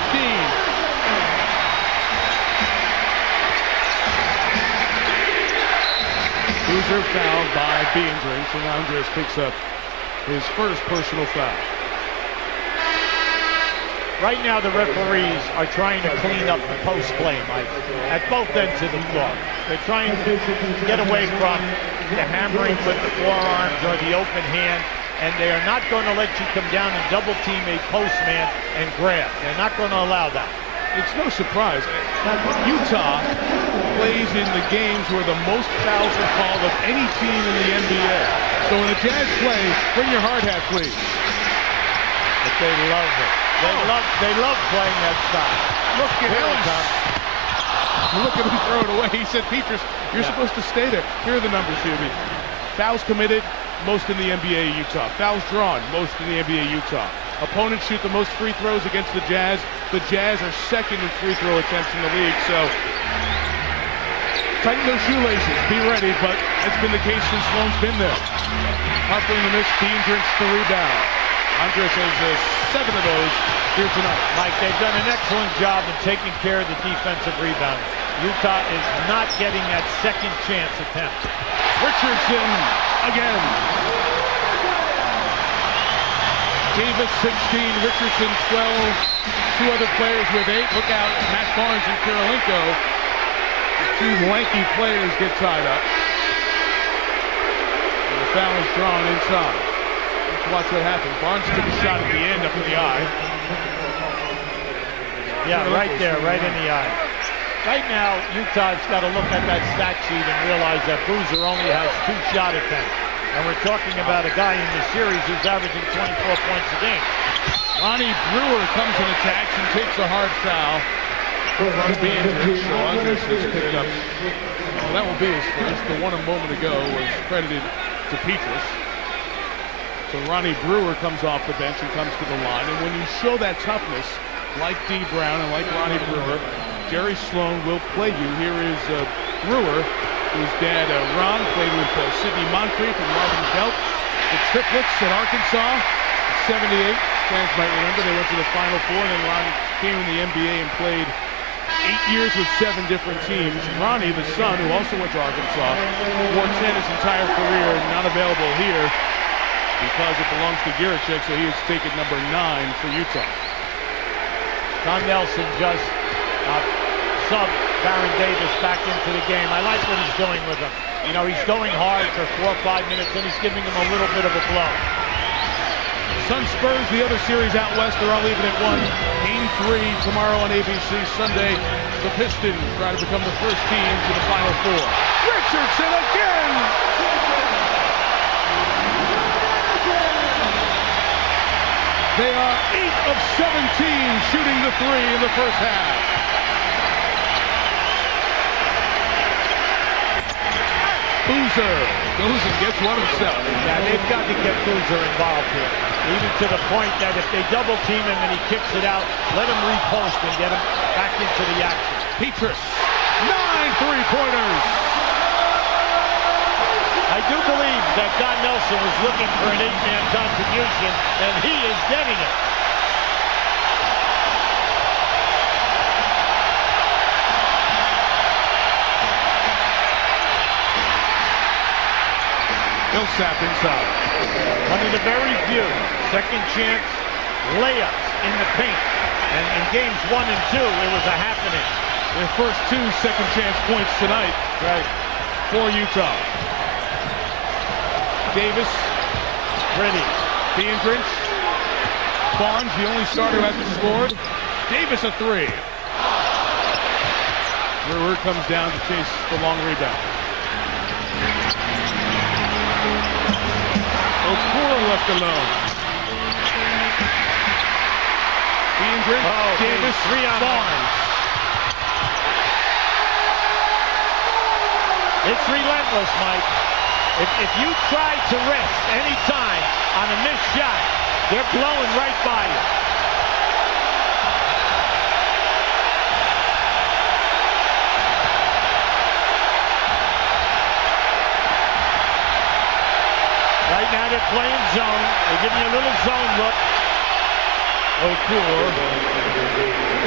Boozer fouled by Biendrich, and Andres picks up his first personal foul. Right now, the referees are trying to clean up the post play, Mike, at both ends of the floor. They're trying to get away from the hammering with the forearms or the open hand, and they are not going to let you come down and double team a postman and grab. They're not going to allow that. It's no surprise. Utah plays in the games where the most fouls are called of any team in the NBA. So when the Jazz play, bring your hard hat, please. But they love it. They love playing that style. Look at him. Look at him throw it away. He said, Petrus, you're supposed to stay there. Here are the numbers, Hubie. Fouls committed, most in the NBA, Utah. Fouls drawn, most in the NBA, Utah. Opponents shoot the most free throws against the Jazz. The Jazz are second in free throw attempts in the league, so tighten those shoelaces, be ready, but that's been the case since Sloan's been there. Harper in the miss, Biendrich's the rebound. Andres has 7 of those here tonight. Mike, they've done an excellent job in taking care of the defensive rebound. Utah is not getting that second chance attempt. Richardson again. Davis 16, Richardson 12. 2 other players with 8. Look out, Matt Barnes and Kirilenko. 2 lanky players get tied up. And the foul is drawn inside. Let's watch what happens. Barnes took a shot at the end up in the eye. Yeah, right there, right in the eye. Right now, Utah's got to look at that stat sheet and realize that Boozer only has 2 shot attempts. And we're talking about a guy in the series who's averaging 24 points a game. Ronnie Brewer comes and attacks and takes a hard foul from Beatrice. So Andres has picked up. Well, that will be his first. The one a moment ago was credited to Petrus. So Ronnie Brewer comes off the bench and comes to the line. And when you show that toughness, like D. Brown and like Ronnie Brewer, Jerry Sloan will play you. Here is Brewer, whose dad, Ron, played with Sidney Moncrief and Marvin Belt. The triplets at Arkansas, 78. Fans might remember they went to the Final Four, and then Ron came in the NBA and played 8 years with 7 different teams. Ronnie, the son, who also went to Arkansas, wore 10 his entire career, not available here because it belongs to Giricek, so he has taken number 9 for Utah. Don Nelson just subbed Baron Davis back into the game. I like what he's doing with him. You know, he's going hard for 4 or 5 minutes, and he's giving him a little bit of a blow. Sun Spurs, the other series out west, they're all even at 1. Game 3 tomorrow on ABC. Sunday, the Pistons try to become the first team to the Final Four. Richardson again! They are 8 of 17 shooting the 3 in the first half. Boozer goes and gets one himself. Yeah, they've got to get Boozer involved here. Even to the point that if they double team him and he kicks it out, let him repost and get him back into the action. Petrus, 9 3-pointers. I do believe that Don Nelson was looking for an 8-man contribution, and he is getting it. Millsap inside. One of the very few second chance layups in the paint. And in games 1 and 2, it was a happening. Their first 2 second chance points tonight. Right. For Utah. Davis. Pretty. Beandrich. Barnes, the only starter who hasn't scored. Davis a 3. Brewer comes down to chase the long rebound. Okura left alone. Beandrich, Davis, 3 on Barnes. It's relentless, Mike. If you try to rest any time on a missed shot, they're blowing right by you. Right now they're playing zone. They're giving you a little zone look. Okura.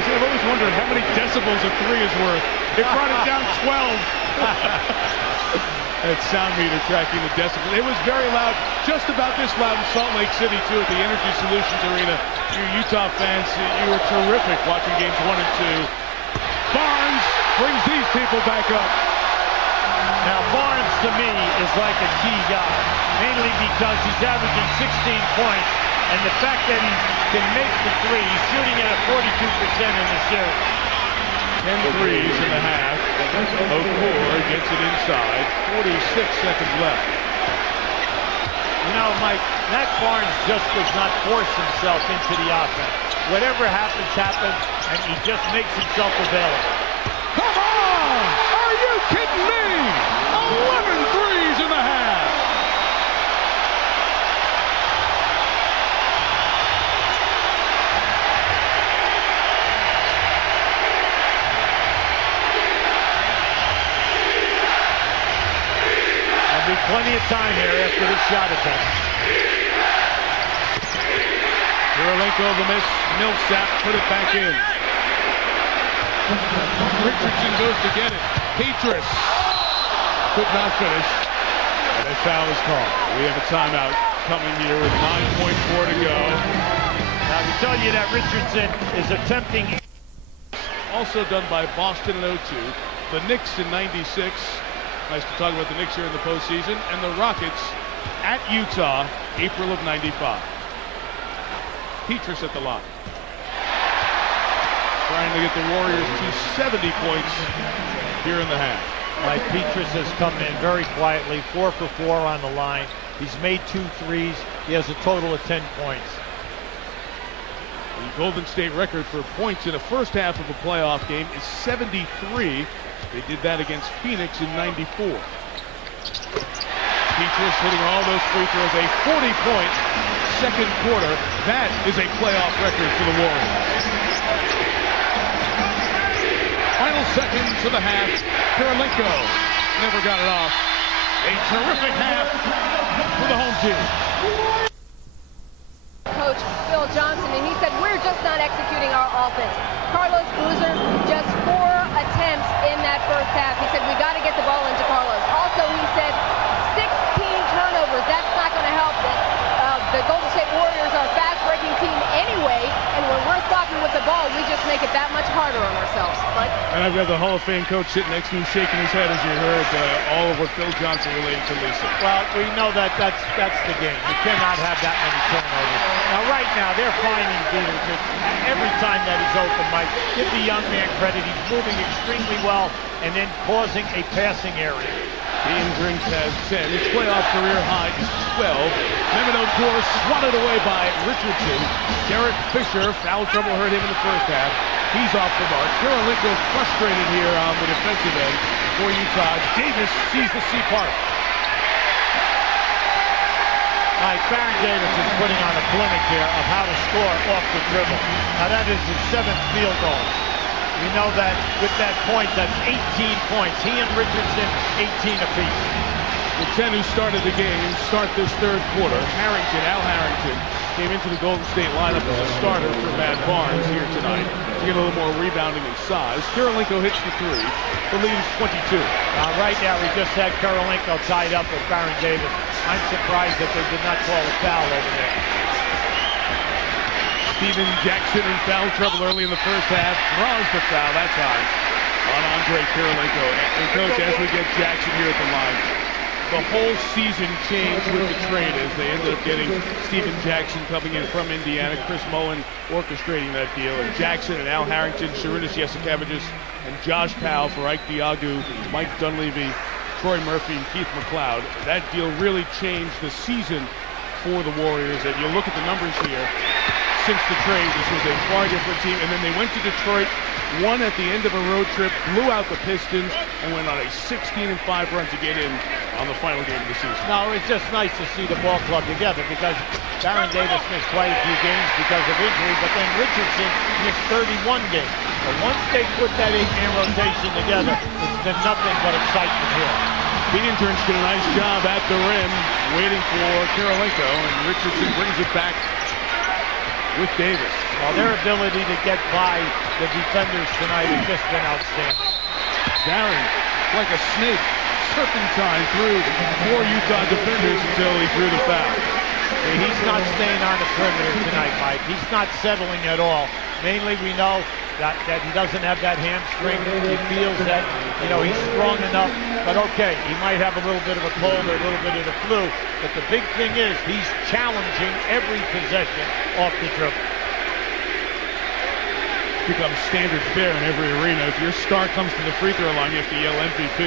I've always wondered how many decibels a 3 is worth. They brought it down 12. That sound meter tracking the decibels. It was very loud, just about this loud in Salt Lake City, too, at the Energy Solutions Arena. You Utah fans, you were terrific watching games 1 and 2. Barnes brings these people back up. Now, Barnes, to me, is like a key guy, mainly because he's averaging 16 points, and the fact that he can make the 3, he's shooting at a 42% in the series. 10 threes in the half. Okura gets it inside. 46 seconds left. You know, Mike, Matt Barnes just does not force himself into the offense. Whatever happens, happens, and he just makes himself available. Come on! Are you kidding me? 11 threes in the half. There'll be plenty of time here after this shot attempt. Kirilenko the miss. Millsap put it back in. Richardson goes to get it. Petrus could not finish. And a foul is called. We have a timeout coming here with 9.4 to go. Now, to tell you that Richardson is attempting. Also done by Boston in 02. The Knicks in 96. Nice to talk about the Knicks here in the postseason. And the Rockets at Utah, April of 95. Petrus at the line. trying to get the Warriors to 70 points here in the half. Mike Petrus has come in very quietly, 4 for 4 on the line. He's made 2 threes. He has a total of 10 points. The Golden State record for points in a first half of a playoff game is 73. They did that against Phoenix in 94. Petrus hitting all those free throws, a 40-point second quarter. That is a playoff record for the Warriors. Final seconds of the half. Karolinko never got it off. A terrific half for the home team. Coach Phil Johnson, and he said, we're just not executing our offense. Carlos Boozer, just 4 attempts in that first half. He said, we got to get the ball into Carlos. Also, he said, 16 turnovers. That's not going to help. The Golden State Warriors are a fast-breaking team anyway, and when we're stopping with the ball, we just make it that much harder on ourselves. But And I've got the Hall of Fame coach sitting next to me shaking his head as you heard all of what Phil Johnson related to Lisa. Well, we know that's the game. You cannot have that many turnovers. Now, right now, they're finding Dietrich every time that he's open, Mike. Give the young man credit. He's moving extremely well and then causing a passing area. Ian Drinks has 10. His playoff career high is 12. Memino Tour swatted away by Richardson. Derek Fisher, foul trouble hurt him in the first half. He's off the mark. Karolinko frustrated here on the defensive end for Utah. Davis sees the C part. Mike, Baron Davis is putting on a clinic here of how to score off the dribble. Now, that is his 7th field goal. We know that with that point, that's 18 points. He and Richardson, 18 apiece. The 10 who started the game start this third quarter. Al Harrington, came into the Golden State lineup as a starter for Matt Barnes here tonight to get a little more rebounding and size. Karolinko hits the 3. The lead is 22. Right now, we just had Karolinko tied up with Baron Davis. I'm surprised that they did not call a foul over there. Steven Jackson in foul trouble early in the first half. Draws the foul. That's high on Andre Karolinko. And Coach, as we get Jackson here at the line, the whole season changed with the trade as they ended up getting Steven Jackson coming in from Indiana. Chris Mullin orchestrating that deal. And Jackson and Al Harrington, Sharunas Jasikevičius, and Josh Powell for Ike Diagu, Mike Dunleavy, Troy Murphy, and Keith McLeod. That deal really changed the season for the Warriors. And you look at the numbers here. Since the trade, this was a far different team. And then they went to Detroit, won at the end of a road trip, blew out the Pistons, and went on a 16-5 run to get in on the final game of the season. No, it's just nice to see the ball club together because Baron Davis missed quite a few games because of injury, but then Richardson missed 31 games. But once they put that 8-man rotation together, it's been nothing but excitement here. The interns did a nice job at the rim, waiting for Karolinko, and Richardson brings it back with Davis. Well, their ability to get by the defenders tonight has just been outstanding. Darren, like a snake, serpentine through 4 Utah defenders until he drew the foul. He's not staying on the perimeter tonight, Mike. He's not settling at all. Mainly, we know that he doesn't have that hamstring. He feels that, he's strong enough. But okay, he might have a little bit of a cold or a little bit of the flu. But the big thing is he's challenging every possession off the dribble. Becomes standard fare in every arena. If your star comes to the free throw line, you have to yell MVP.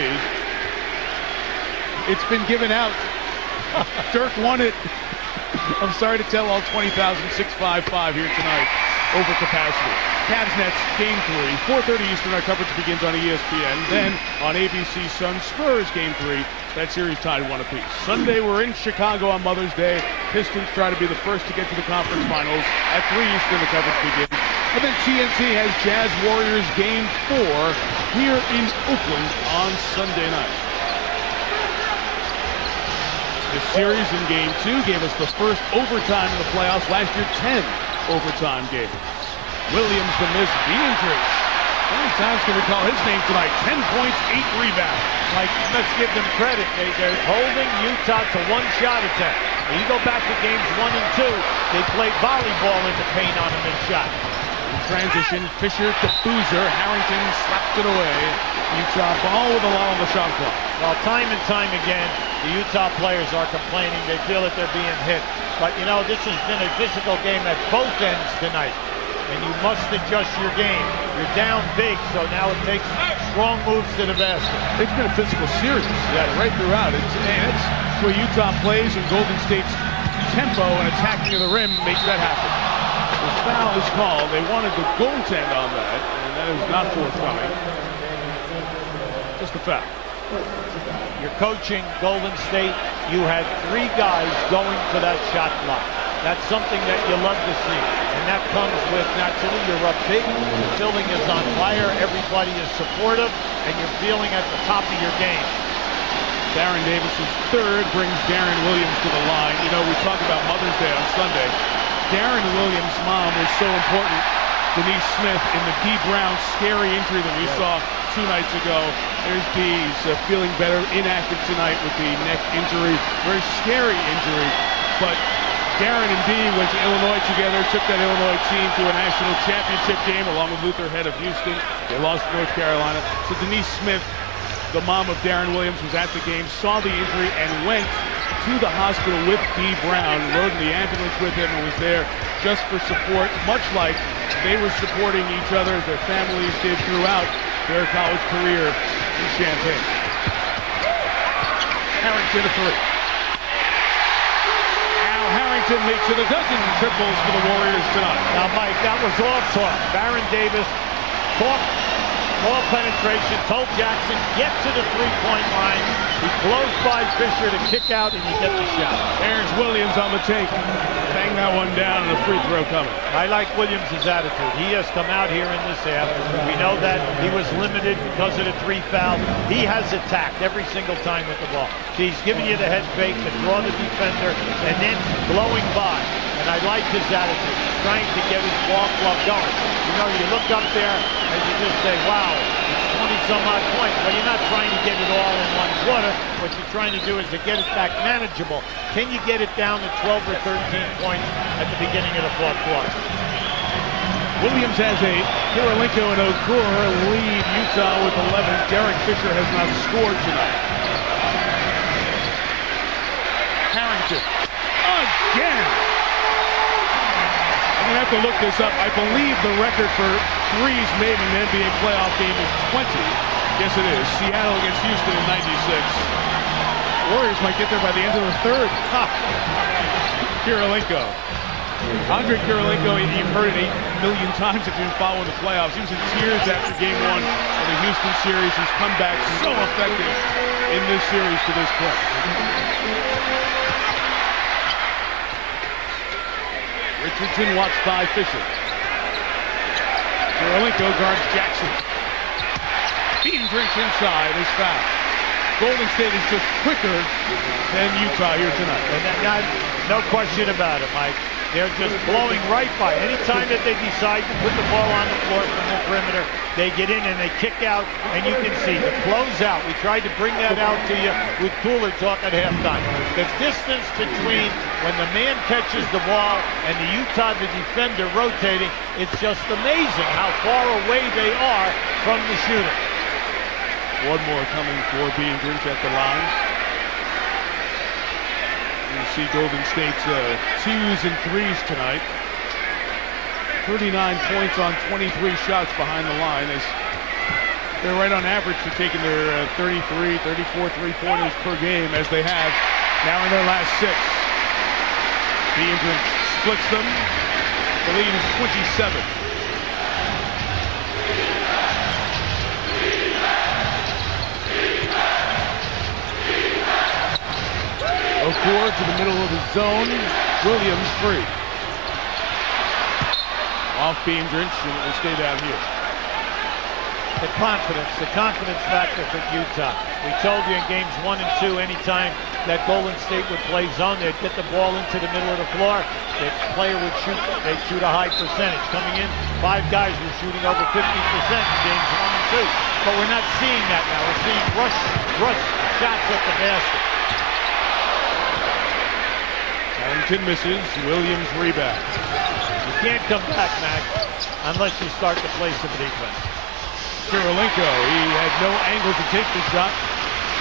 It's been given out. Dirk won it. I'm sorry to tell all 20,655 here tonight. Over capacity. Cavs Nets Game 3. 4:30 Eastern. Our coverage begins on ESPN. Then on ABC Sun Spurs Game 3. That series tied 1 apiece. Sunday we're in Chicago on Mother's Day. Pistons try to be the first to get to the conference finals. At 3 Eastern the coverage begins. And then TNT has Jazz Warriors Game 4 here in Oakland on Sunday night. The series in Game 2 gave us the first overtime in the playoffs. Last year, 10 overtime games. Williams to miss Dietrich. How many times can we call his name tonight? 10 points, 8 rebounds. Like, let's give them credit. They're holding Utah to 1 shot attempt. When you go back to games 1 and 2, they played volleyball in the paint on them in shot. In transition, Fisher to Boozer. Harrington slapped it away. Utah ball with a lull on the shot clock. Well, time and time again, the Utah players are complaining. They feel that they're being hit. But, this has been a physical game at both ends tonight. and you must adjust your game. You're down big, so now it takes strong moves to the basket. It's been a physical series, right throughout. That's where Utah plays, and Golden State's tempo and attacking of the rim makes that happen. The foul is called. They wanted the goaltend on that, and that is not forthcoming. Just a foul. You're coaching Golden State. You had 3 guys going for that shot block. That's something that you love to see. And that comes with, naturally, you're up big, the building is on fire, everybody is supportive, and you're feeling at the top of your game. Baron Davis's third brings Darren Williams to the line. You know, we talk about Mother's Day on Sunday. Darren Williams' mom was so important. Denise Smith in the D. Brown scary injury that we saw 2 nights ago. There's D. He's feeling better, inactive tonight with the neck injury. Very scary injury. But Darren and Dee went to Illinois together, took that Illinois team to a national championship game along with Luther Head of Houston. They lost to North Carolina. So Denise Smith, the mom of Darren Williams, was at the game, saw the injury, and went to the hospital with Dee Brown, rode in the ambulance with him, and was there just for support, much like they were supporting each other as their families did throughout their college career in Champaign. Harrington a 3. Al Harrington makes it a dozen triples for the Warriors tonight. Now, Mike, that was all talk. Baron Davis talked ball penetration, told Jackson, get to the three-point line. He blows by Fisher to kick out, and you get the shot. There's Williams on the take. Bang that one down, and a free throw coming. I like Williams' attitude. He has come out here in this half. We know that he was limited because of the 3 fouls. He has attacked every single time with the ball. He's giving you the head fake to draw the defender, and then blowing by. And I like his attitude, trying to get his ball club going. You know, you look up there and you just say, wow, it's 20-some-odd points. Well, you're not trying to get it all in 1 quarter. What you're trying to do is to get it back manageable. Can you get it down to 12 or 13 points at the beginning of the 4th quarter? Williams has a Kirilenko and Okura lead Utah with 11. Derek Fisher has not scored tonight. Harrington again. I'm going to have to look this up. I believe the record for threes made in an NBA playoff game is 20. Yes, it is. Seattle against Houston in '96. Warriors might get there by the end of the 3rd. Kirilenko. Andre Kirilenko, you've heard it 8 million times if you've been following the playoffs. He was in tears after game 1 of the Houston series. He's come back so effective in this series to this point. Richardson watched by Fisher. Kirilenko guards Jackson. Bean drinks inside is foul. Golden State is just quicker than Utah here tonight. And no question about it, Mike. They're just blowing right by. Anytime that they decide to put the ball on the floor from the perimeter, they get in and they kick out, and you can see the closeout. We tried to bring that out to you with Cooler talk at halftime. The distance between when the man catches the ball and the Utah, the defender, rotating, it's just amazing how far away they are from the shooter. One more coming for Bean Drink at the line. You see Golden State's 2s and 3s tonight. 39 points on 23 shots behind the line. They're right on average for taking their 33, 34 3-pointers per game, as they have now in their last 6. Bean Drink splits them. The lead is 27. Okura to the middle of the zone. Williams free. Off Bean Drinks, and it will stay down here. The confidence factor for Utah. We told you in games 1 and 2, anytime that Golden State would play zone, they'd get the ball into the middle of the floor. The player would shoot. They'd shoot a high percentage. Coming in, 5 guys were shooting over 50% in games 1 and 2. But we're not seeing that now. We're seeing rush shots at the basket. Harrington misses. Williams rebound. You can't come back, Mac, unless you start to play some defense. Kirilenko, he had no angle to take the shot.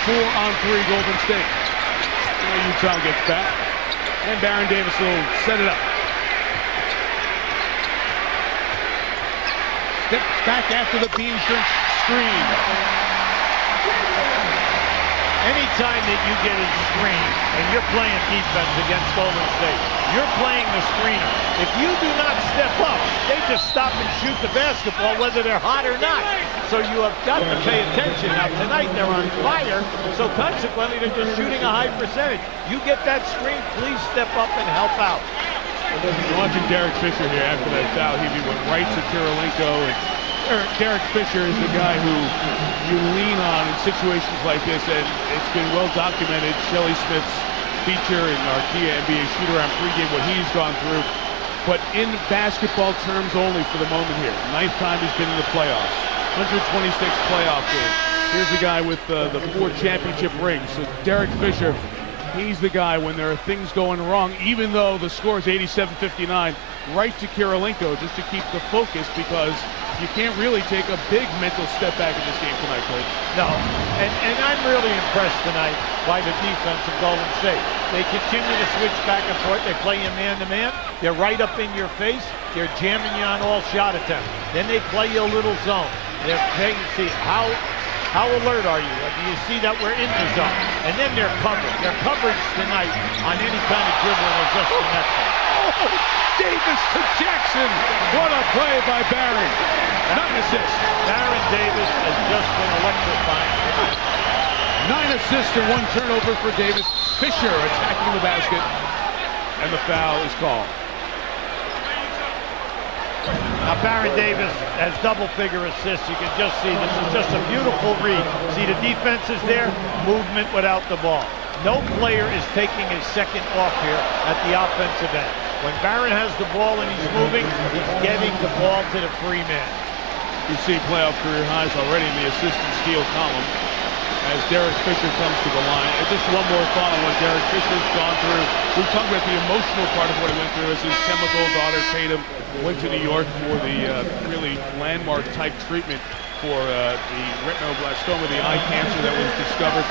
4 on 3 Golden State. Utah gets back. And Baron Davis will set it up. Steps back after the Beansters screen. Anytime that you get a screen and you're playing defense against Golden State, you're playing the screener. If you do not step up, they just stop and shoot the basketball whether they're hot or not. So you have got to pay attention. Now tonight they're on fire, so consequently they're just shooting a high percentage. You get that screen, please step up and help out. Watching Derek Fisher here after that foul, he went right to Kirilenko, and Derek Fisher is the guy who you lean on in situations like this, and it's been well documented. Shelley Smith's feature in our Kia NBA shoot-around pregame, what he's gone through. But in basketball terms only for the moment here. 9th time he's been in the playoffs. 126 playoff game. Here's a guy with the 4 championship rings. So Derek Fisher, he's the guy when there are things going wrong, even though the score is 87-59, right to Kirilenko just to keep the focus, because you can't really take a big mental step back in this game tonight, Coach. No, and I'm really impressed tonight by the defense of Golden State. They continue to switch back and forth. They play you man-to-man. They're right up in your face. They're jamming you on all shot attempts. Then they play you a little zone. They're taking, see, how alert are you? Do you see that we're in the zone? And then they're covered. Their coverage tonight on any kind of dribbling is just the next one. Davis to Jackson. What a play by Barry. Not an assist. Baron Davis has just been electrifying tonight. 9 assists and 1 turnover for Davis. Fisher attacking the basket, and the foul is called. Now Baron Davis has double-figure assists. You can just see this is just a beautiful read. See, the defense is there, movement without the ball. No player is taking a second off here at the offensive end. When Barron has the ball and he's moving, he's getting the ball to the free man. You see playoff career highs already in the assist and steal column as Derek Fisher comes to the line. And just one more thought on what Derek Fisher's gone through. We've talked about the emotional part of what he went through as his chemical daughter Tatum went to New York for the really landmark type treatment for the retinoblastoma, the eye cancer that was discovered.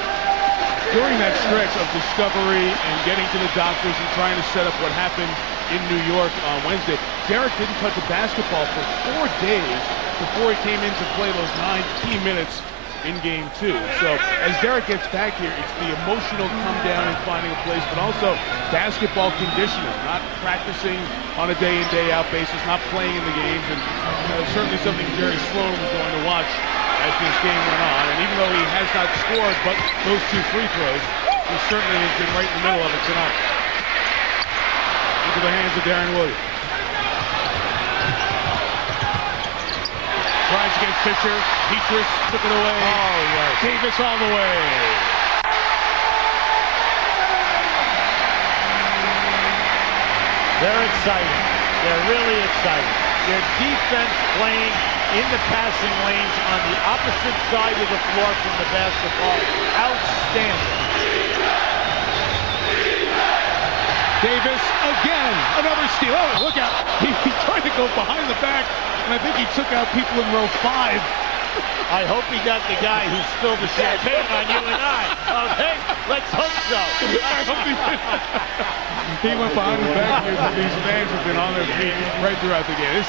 During that stretch of discovery and getting to the doctors and trying to set up what happened in New York on Wednesday, Derek didn't touch a basketball for 4 days before he came in to play those 9 key minutes in Game 2. So as Derek gets back here, it's the emotional come down and finding a place, but also basketball conditioning, not practicing on a day in, day out basis, not playing in the games, and certainly something Jerry Sloan was going to watch as this game went on. And even though he has not scored but those 2 free throws, he certainly has been right in the middle of it tonight. Into the hands of Darren Williams. Tries against Fisher. Petrus took it away. Oh, yes. Davis all the way. They're exciting. They're really exciting. Their defense playing in the passing lanes on the opposite side of the floor from the basketball. Outstanding. Davis again, another steal. Oh, look out. He tried to go behind the back, and I think he took out people in row 5. I hope he got the guy who spilled the champagne on you and I. Okay, let's hope so. He went behind the back here. These fans have been on their feet right throughout the game.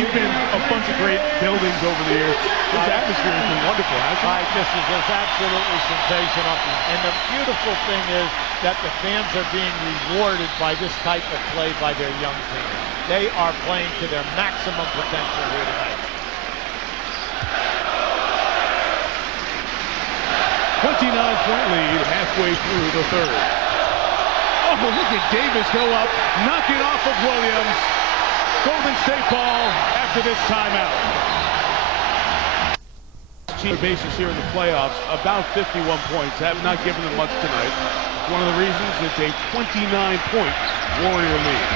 You've been a bunch of great buildings over the years. This atmosphere has been wonderful, hasn't it? This is just absolutely sensational. And the beautiful thing is that the fans are being rewarded by this type of play by their young team. They are playing to their maximum potential here tonight. 29-point lead halfway through the 3rd. Oh, look at Davis go up, knock it off of Williams. Golden State ball after this timeout. Basis here in the playoffs, about 51 points. Have not given them much tonight. One of the reasons it's a 29-point Warrior lead.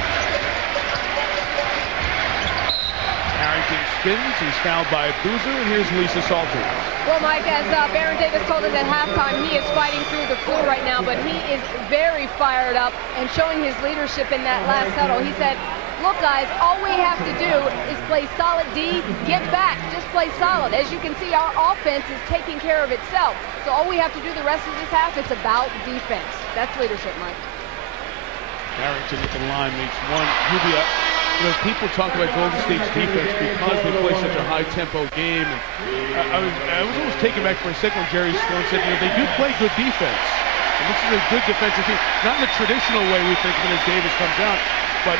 Harrington spins. He's fouled by Boozer, and here's Lisa Salter. Well, Mike, as Baron Davis told us at halftime, he is fighting through the flu right now, but he is very fired up and showing his leadership in that last huddle. He said, look, guys, all we have to do is play solid D, get back, just play solid. As you can see, our offense is taking care of itself. So all we have to do the rest of this half, it's about defense. That's leadership, Mike. Harrington at the line makes one. Rubio You know, people talk about Golden State's defense because they play such a high-tempo game. And I was almost taken back for a second when Jerry Sloan said, you know, they do play good defense. And this is a good defensive team. Not in the traditional way we think of it as Davis comes out, but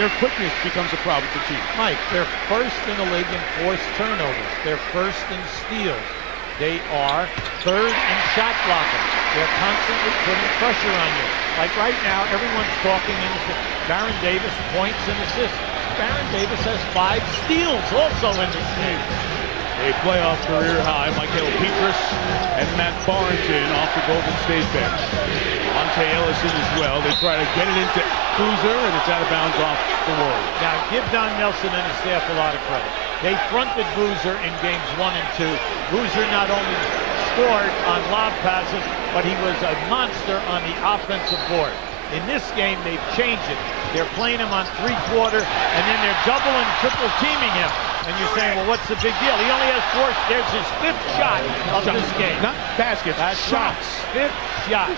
their quickness becomes a problem for teams. Mike, they're first in the league in forced turnovers. They're first in steals. They are third in shot blocking. They're constantly putting pressure on you. Like right now, everyone's talking in Baron Davis points and assists. Baron Davis has 5 steals also in this game. A playoff career high. Michael Petrus and Matt Barnes in off the Golden State bench. Monte Ellis in as well. They try to get it into Boozer, and it's out of bounds off the Warriors. Now, give Don Nelson and his staff a lot of credit. They fronted Boozer in games 1 and 2. Boozer not only scored on lob passes, but he was a monster on the offensive board. In this game, they've changed it. They're playing him on 3-quarter, and then they're double and triple teaming him. And you're saying, well, what's the big deal? He only has 4. There's his 5th shot of this game. Not baskets, That's shots. Right. 5th shot.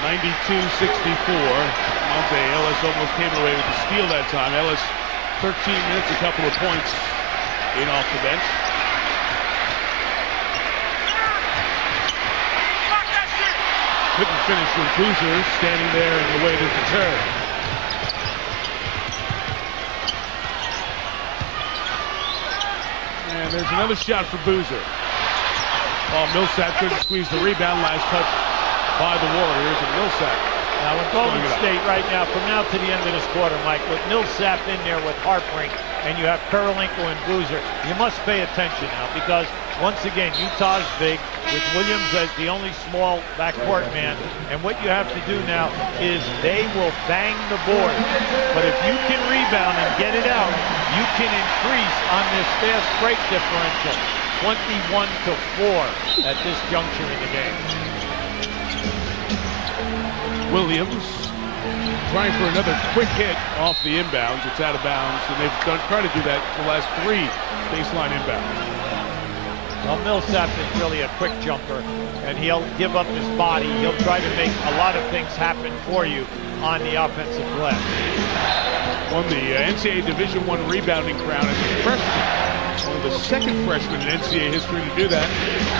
92-64. Monte Ellis almost came away with the steal that time. Ellis, 13 minutes, a couple of points in off the bench. Couldn't finish with Boozer standing there in the way to deter. And there's another shot for Boozer. Paul Millsap couldn't squeeze the rebound. Last touch by the Warriors, and Millsap. Now, with Golden State right now, from now to the end of this quarter, Mike, with Millsap in there with Harpring, and you have Kurylenko and Boozer, you must pay attention now, because once again, Utah's big, with Williams as the only small backcourt man, and what you have to do now is they will bang the board. But if you can rebound and get it out, you can increase on this fast break differential, 21-4 at this juncture in the game. Williams trying for another quick hit off the inbounds. It's out of bounds, and they've tried to do that the last 3 baseline inbounds. Well, Millsap is really a quick jumper, and he'll give up his body. He'll try to make a lot of things happen for you on the offensive glass. Won the NCAA Division I rebounding crown as a freshman. One of the second freshmen in NCAA history to do that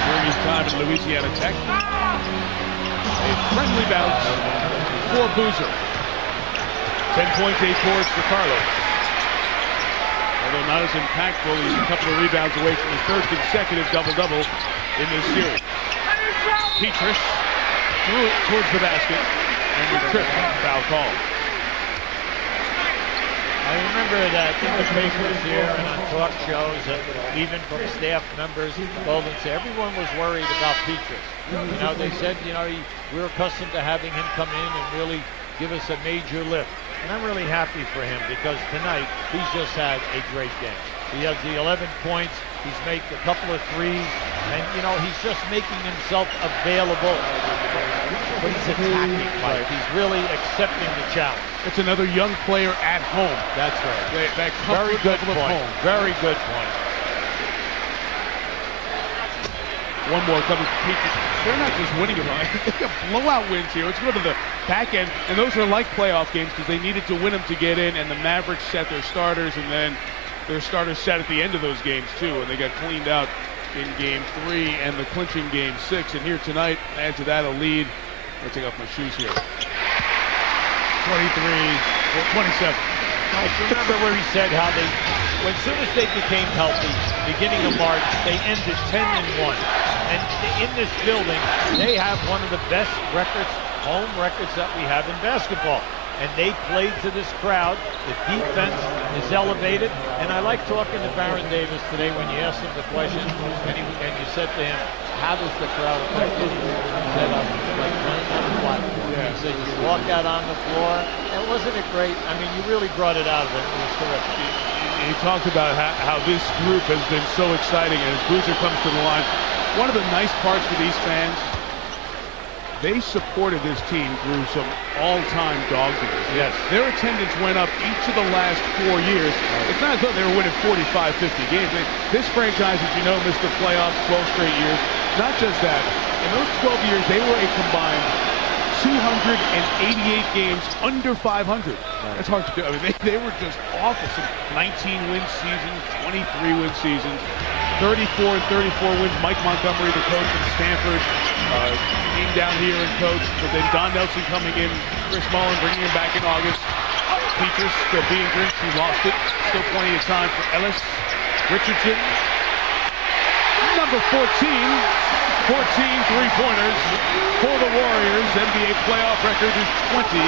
during his time at Louisiana Tech. A friendly bounce for Boozer. 10 points, 8 boards for Carlos. Although not as impactful, he's a couple of rebounds away from his 3rd consecutive double-double in this series. Petrus threw it towards the basket, and the trip foul call. I remember that in the papers here and on talk shows, and even from staff members, Golden State, everyone was worried about Petrus. You know, they said, you know, we're accustomed to having him come in and really give us a major lift. And I'm really happy for him, because tonight he's just had a great game. He has the 11 points, he's made a couple of threes, and you know, he's just making himself available. But he's attacking, Mike. He's really accepting the challenge. It's another young player at home. That's right. That Very good level of point. home. Very good point. One more coming from Petrus. They're not just winning it, right? They got blowout wins here. Let's go to the back end. And those are like playoff games because they needed to win them to get in. And the Mavericks set their starters, and then their starters sat at the end of those games too. And they got cleaned out in game 3 and the clinching game 6. And here tonight, add to that a lead. I'm gonna take off my shoes here. 27. Mike, remember where he said how they, as soon as they became healthy, beginning of March, they ended 10-1. And in this building, they have one of the best records, home records that we have in basketball. And they played to this crowd. The defense is elevated. And I like talking to Baron Davis today when you asked him the question, and you said to him, how does the crowd affect you? He said, like playing on the platform. Yeah. He said, you walk out on the floor, and wasn't it great? I mean, you really brought it out of it. It was terrific. He talked about how this group has been so exciting, and as Boozer comes to the line, one of the nice parts for these fans, they supported this team through some all-time dog years. Yes. Their attendance went up each of the last 4 years. It's not as though they were winning 45, 50 games. This franchise, as you know, missed the playoffs 12 straight years. Not just that. In those 12 years, they were a combined 288 games under 500. That's hard to do. I mean, they were just awful. Some 19-win seasons, 23-win seasons, 34 and 34 wins. Mike Montgomery, the coach from Stanford, came down here and coached. But then Don Nelson coming in, Chris Mullen bringing him back in August. Peters still being Grinch. He lost it. Still plenty of time for Ellis. Richardson, number 14. 14 three-pointers for the Warriors. NBA playoff record is 20.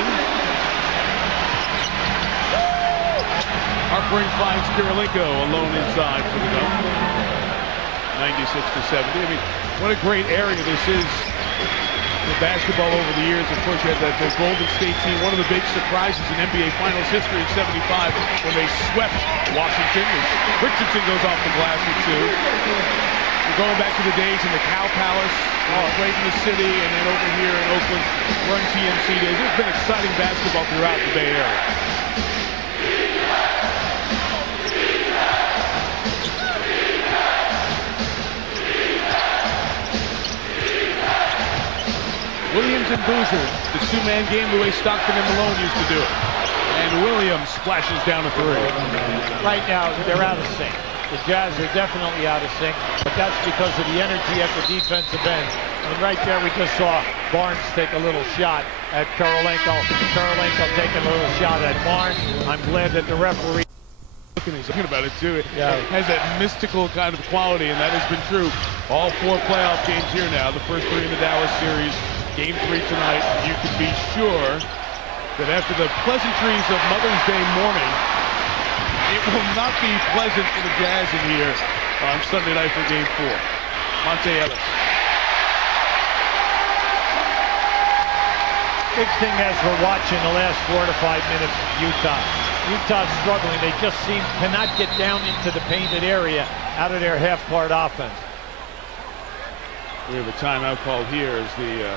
Harpering finds Kirilenko alone inside for the dunk. 96-70. I mean, what a great area this is for basketball over the years. Of course, you had the Golden State team, one of the big surprises in NBA Finals history in '75 when they swept Washington. Richardson goes off the glass with two. We're going back to the days in the Cow Palace, played in the city, and then over here in Oakland, Run TMC days. There's been exciting basketball throughout the Bay Area. Williams and Boozer, the two-man game the way Stockton and Malone used to do it. And Williams splashes down a three. Right now, they're out of sync. The Jazz are definitely out of sync, but that's because of the energy at the defensive end. And right there, we just saw Barnes take a little shot at Kirilenko. Kirilenko taking a little shot at Barnes. I'm glad that the referee... He's thinking about it, too. It Yeah. has that mystical kind of quality, and that has been true all four playoff games here now. The first three in the Dallas series, Game 3 tonight. You can be sure that after the pleasantries of Mother's Day morning, it will not be pleasant for the Jazz in here on Sunday night for Game 4. Monte Ellis. Big thing as we're watching the last 4 to 5 minutes of Utah. Utah's struggling. They just cannot get down into the painted area out of their half-court offense. We have a timeout called here as the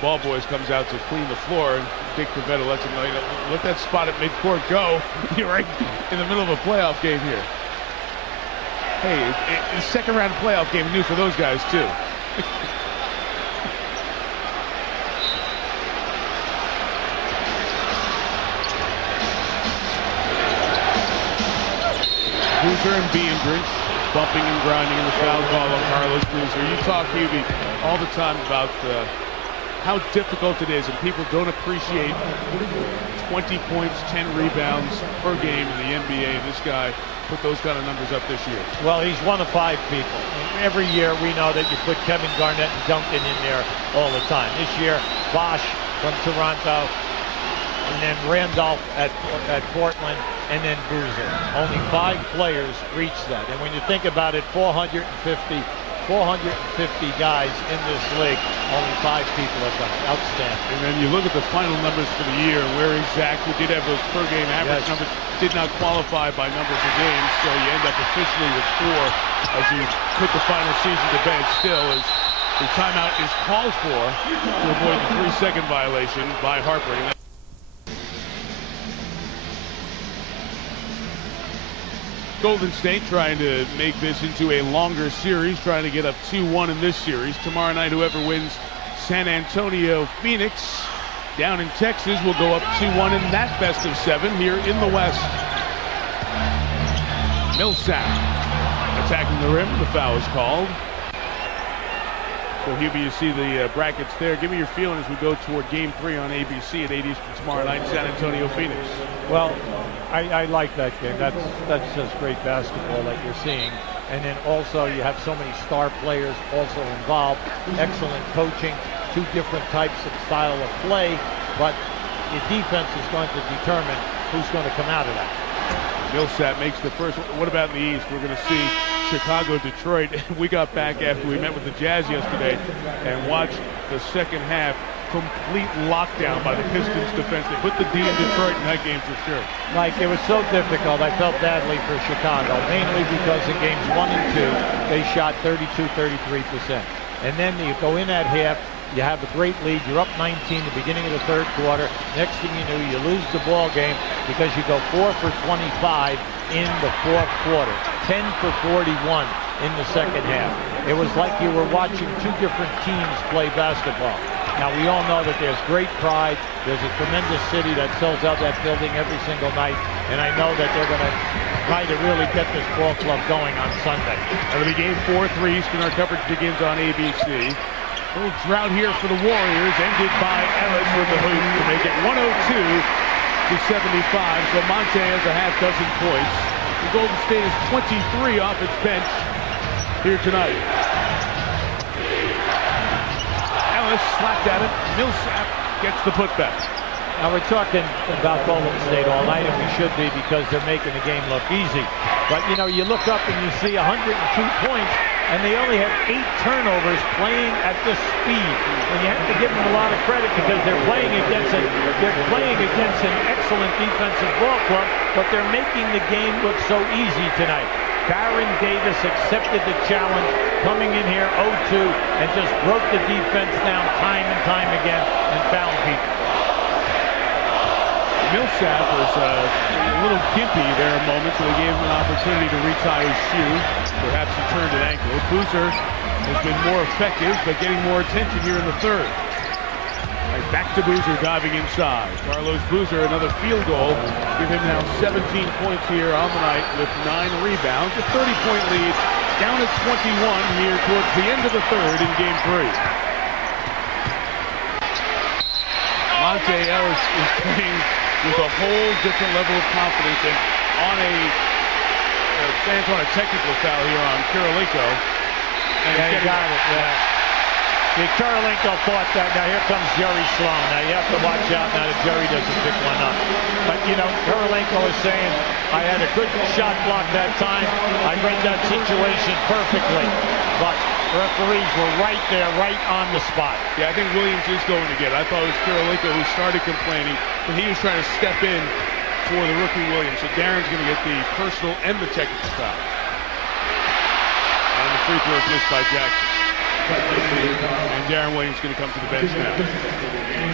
ball boys comes out to clean the floor, and Dick Pavetta lets him know, let that spot at midcourt go. You're right in the middle of a playoff game here. Hey, it's a second round playoff game new for those guys too. Boozer and Beandridge bumping and grinding in the foul call on Carlos Boozer. You talk, Hubie, all the time about how difficult it is, and people don't appreciate 20 points, 10 rebounds per game in the NBA, and this guy put those kind of numbers up this year. Well, he's one of 5 people. Every year we know that you put Kevin Garnett and Duncan in there all the time. This year, Bosch from Toronto, and then Randolph at Portland, and then Boozer. Only 5 players reached that. And when you think about it, 450 guys in this league, only 5 people have done it. Outstanding. And then you look at the final numbers for the year, where exactly did have those per game average numbers, did not qualify by numbers of games, so you end up officially with 4 as you put the final season to bed. Still, as the timeout is called for to avoid the 3-second violation by Harper. Golden State trying to make this into a longer series, trying to get up 2-1 in this series. Tomorrow night, whoever wins San Antonio, Phoenix, down in Texas, will go up 2-1 in that best of 7 here in the West. Millsap attacking the rim. The foul is called. So Hubie, you see the brackets there. Give me your feeling as we go toward Game 3 on ABC at 8 Eastern tomorrow night, San Antonio, Phoenix. Well, I like that game. That's just great basketball that you're seeing. And then also you have so many star players also involved. Excellent coaching, 2 different types of style of play, but your defense is going to determine who's going to come out of that. Millsap makes the first. What about in the East? We're going to see Chicago, Detroit. We got back after we met with the Jazz yesterday and watched the second half. Complete lockdown by the Pistons defense. They put the D in Detroit in that game for sure. Mike, it was so difficult. I felt badly for Chicago, mainly because in games 1 and 2, they shot 32-33%. And then you go in at half, you have a great lead. You're up 19 the beginning of the 3rd quarter. Next thing you know, you lose the ball game because you go 4 for 25 in the 4th quarter, 10 for 41 in the 2nd half. It was like you were watching 2 different teams play basketball. Now, we all know that there's great pride. There's a tremendous city that sells out that building every single night, and I know that they're going to try to really get this ball club going on Sunday. That'll be game 4-3. Eastern, our coverage begins on ABC. A little drought here for the Warriors, ended by Ellis with the hoop to make it 102-75. So Monte has a half dozen points. The Golden State is 23 off its bench here tonight. Ellis slapped at it. Millsap gets the putback. Now, we're talking about Golden State all night, and we should be, because they're making the game look easy. But, you know, you look up and you see 102 points, and they only have 8 turnovers playing at this speed. And you have to give them a lot of credit, because they're playing against an excellent defensive ball club, but they're making the game look so easy tonight. Baron Davis accepted the challenge, coming in here 0-2, and just broke the defense down time and time again and found people. Millsap was a little gimpy there a moment, so they gave him an opportunity to retie his shoe. Perhaps he turned an ankle. Boozer has been more effective, but getting more attention here in the third. Right, back to Boozer diving inside. Carlos Boozer, another field goal. Give him now 17 points here on the night with 9 rebounds. A 30-point lead, down at 21 here towards the end of the third in game 3. Monte Ellis is playing with a whole different level of confidence, and on a stands on a technical foul here on Kirilenko. Yeah, you got it. Yeah. See, Kirilenko thought that. Now here comes Jerry Sloan. Now you have to watch out now that Jerry doesn't pick one up. But you know, Kirilenko is saying, I had a good shot block that time. I read that situation perfectly. But referees were right there, right on the spot. Yeah, I think Williams is going to get it. I thought it was Kirilenko who started complaining, but he was trying to step in for the rookie Williams. So Darren's going to get the personal and the technical foul. And the free throw is missed by Jackson. And Darren Williams is going to come to the bench now.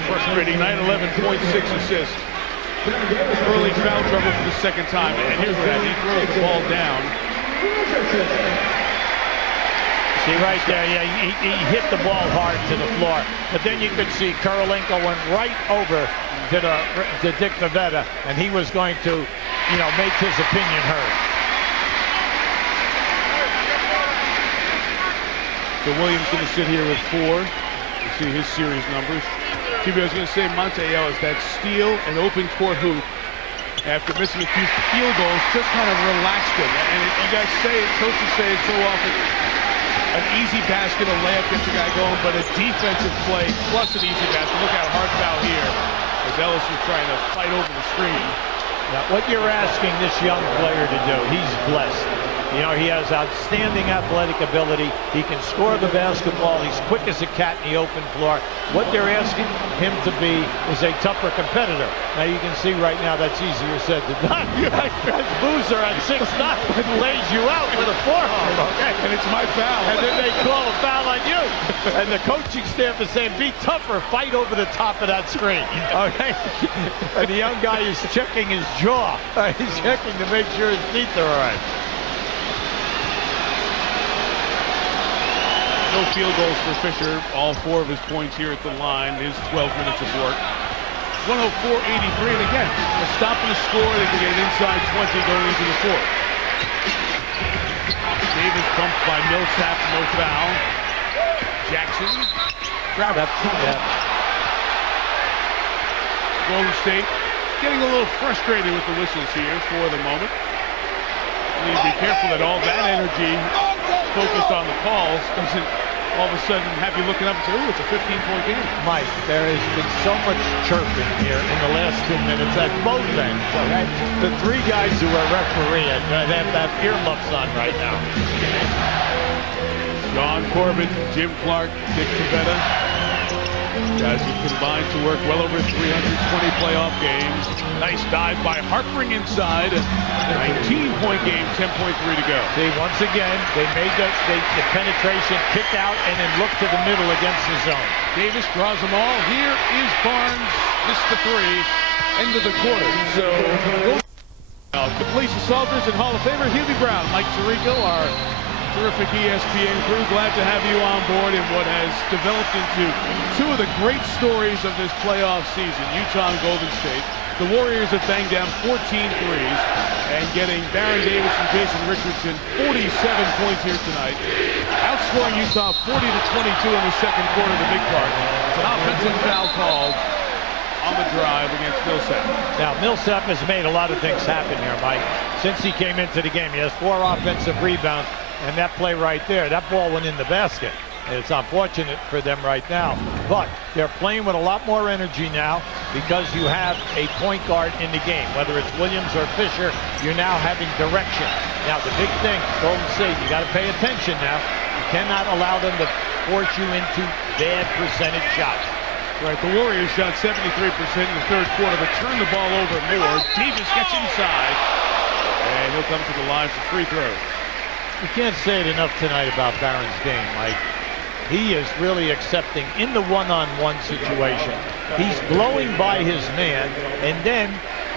Frustrating night, 11.6 assists. Early foul trouble for the second time. And here's what happens. He throws the ball down. See right there, yeah, he hit the ball hard to the floor. But then you could see Kirilenko went right over to Dick Pavetta, and he was going to, you know, make his opinion heard. So Williams going to sit here with 4. You see his series numbers. TV, I was going to say Monte Ellis, that steal and open court hoop after missing a few field goals just kind of relaxed him. And you guys say it, coaches say it so often. An easy basket, a layup gets the guy going, but a defensive play plus an easy basket. Look at a hard foul here as Ellis is trying to fight over the screen. Now, what you're asking this young player to do, he's blessed. You know, he has outstanding athletic ability. He can score the basketball. He's quick as a cat in the open floor. What they're asking him to be is a tougher competitor. Now, you can see right now that's easier said than done. Boozer at 6'9" lays you out with a forearm, okay? And it's my foul. And then they call a foul on you. And the coaching staff is saying, be tougher, fight over the top of that screen, okay? And the young guy is checking his jaw. He's checking to make sure his teeth are all right. No field goals for Fisher. All 4 of his points here at the line. His 12 minutes of work. 104-83. And again, a stop and a score. They can get an inside 20 going into the 4th. Davis bumped by Millsap. No foul. Jackson. Grab it. Golden State getting a little frustrated with the whistles here for the moment. You need to be careful that all that energy focused on the calls doesn't all of a sudden have you looking up and say, oh, it's a 15-point game. Mike, there has been so much chirping here in the last 2 minutes at both ends. Okay? The 3 guys who are refereeing, they have earmuffs on right now. John Corbett, Jim Clark, Dick Pavetta. Guys who combined to work well over 320 playoff games. Nice dive by Harpering inside. 19-point game, 10.3 to go. See, once again, they made the penetration, kick out, and then look to the middle against the zone. Davis draws them all. Here is Barnes. Missed the 3. End of the quarter. So, the police assaulters and Hall of Famer Hubie Brown. Mike Tirico, our Terrific ESPN crew. Glad to have you on board in what has developed into two of the great stories of this playoff season, Utah and Golden State. The Warriors have banged down 14 threes and getting Baron Davis and Jason Richardson 47 points here tonight. Outscoring Utah 40-22 in the second quarter of the big part. It's an offensive foul called on the drive against Millsap. Now, Millsap has made a lot of things happen here, Mike. Since he came into the game, he has 4 offensive rebounds, and that play right there, that ball went in the basket. And it's unfortunate for them right now, but they're playing with a lot more energy now because you have a point guard in the game. Whether it's Williams or Fisher, you're now having direction. Now, the big thing, Golden State, you got to pay attention now. You cannot allow them to force you into bad percentage shots. Right, the Warriors shot 73% in the third quarter, but turned the ball over more. Davis gets inside, and he'll come to the line for free throws. You can't say it enough tonight about Baron's game, Mike. He is really accepting in the one-on-one situation. He's blowing by his man, and then,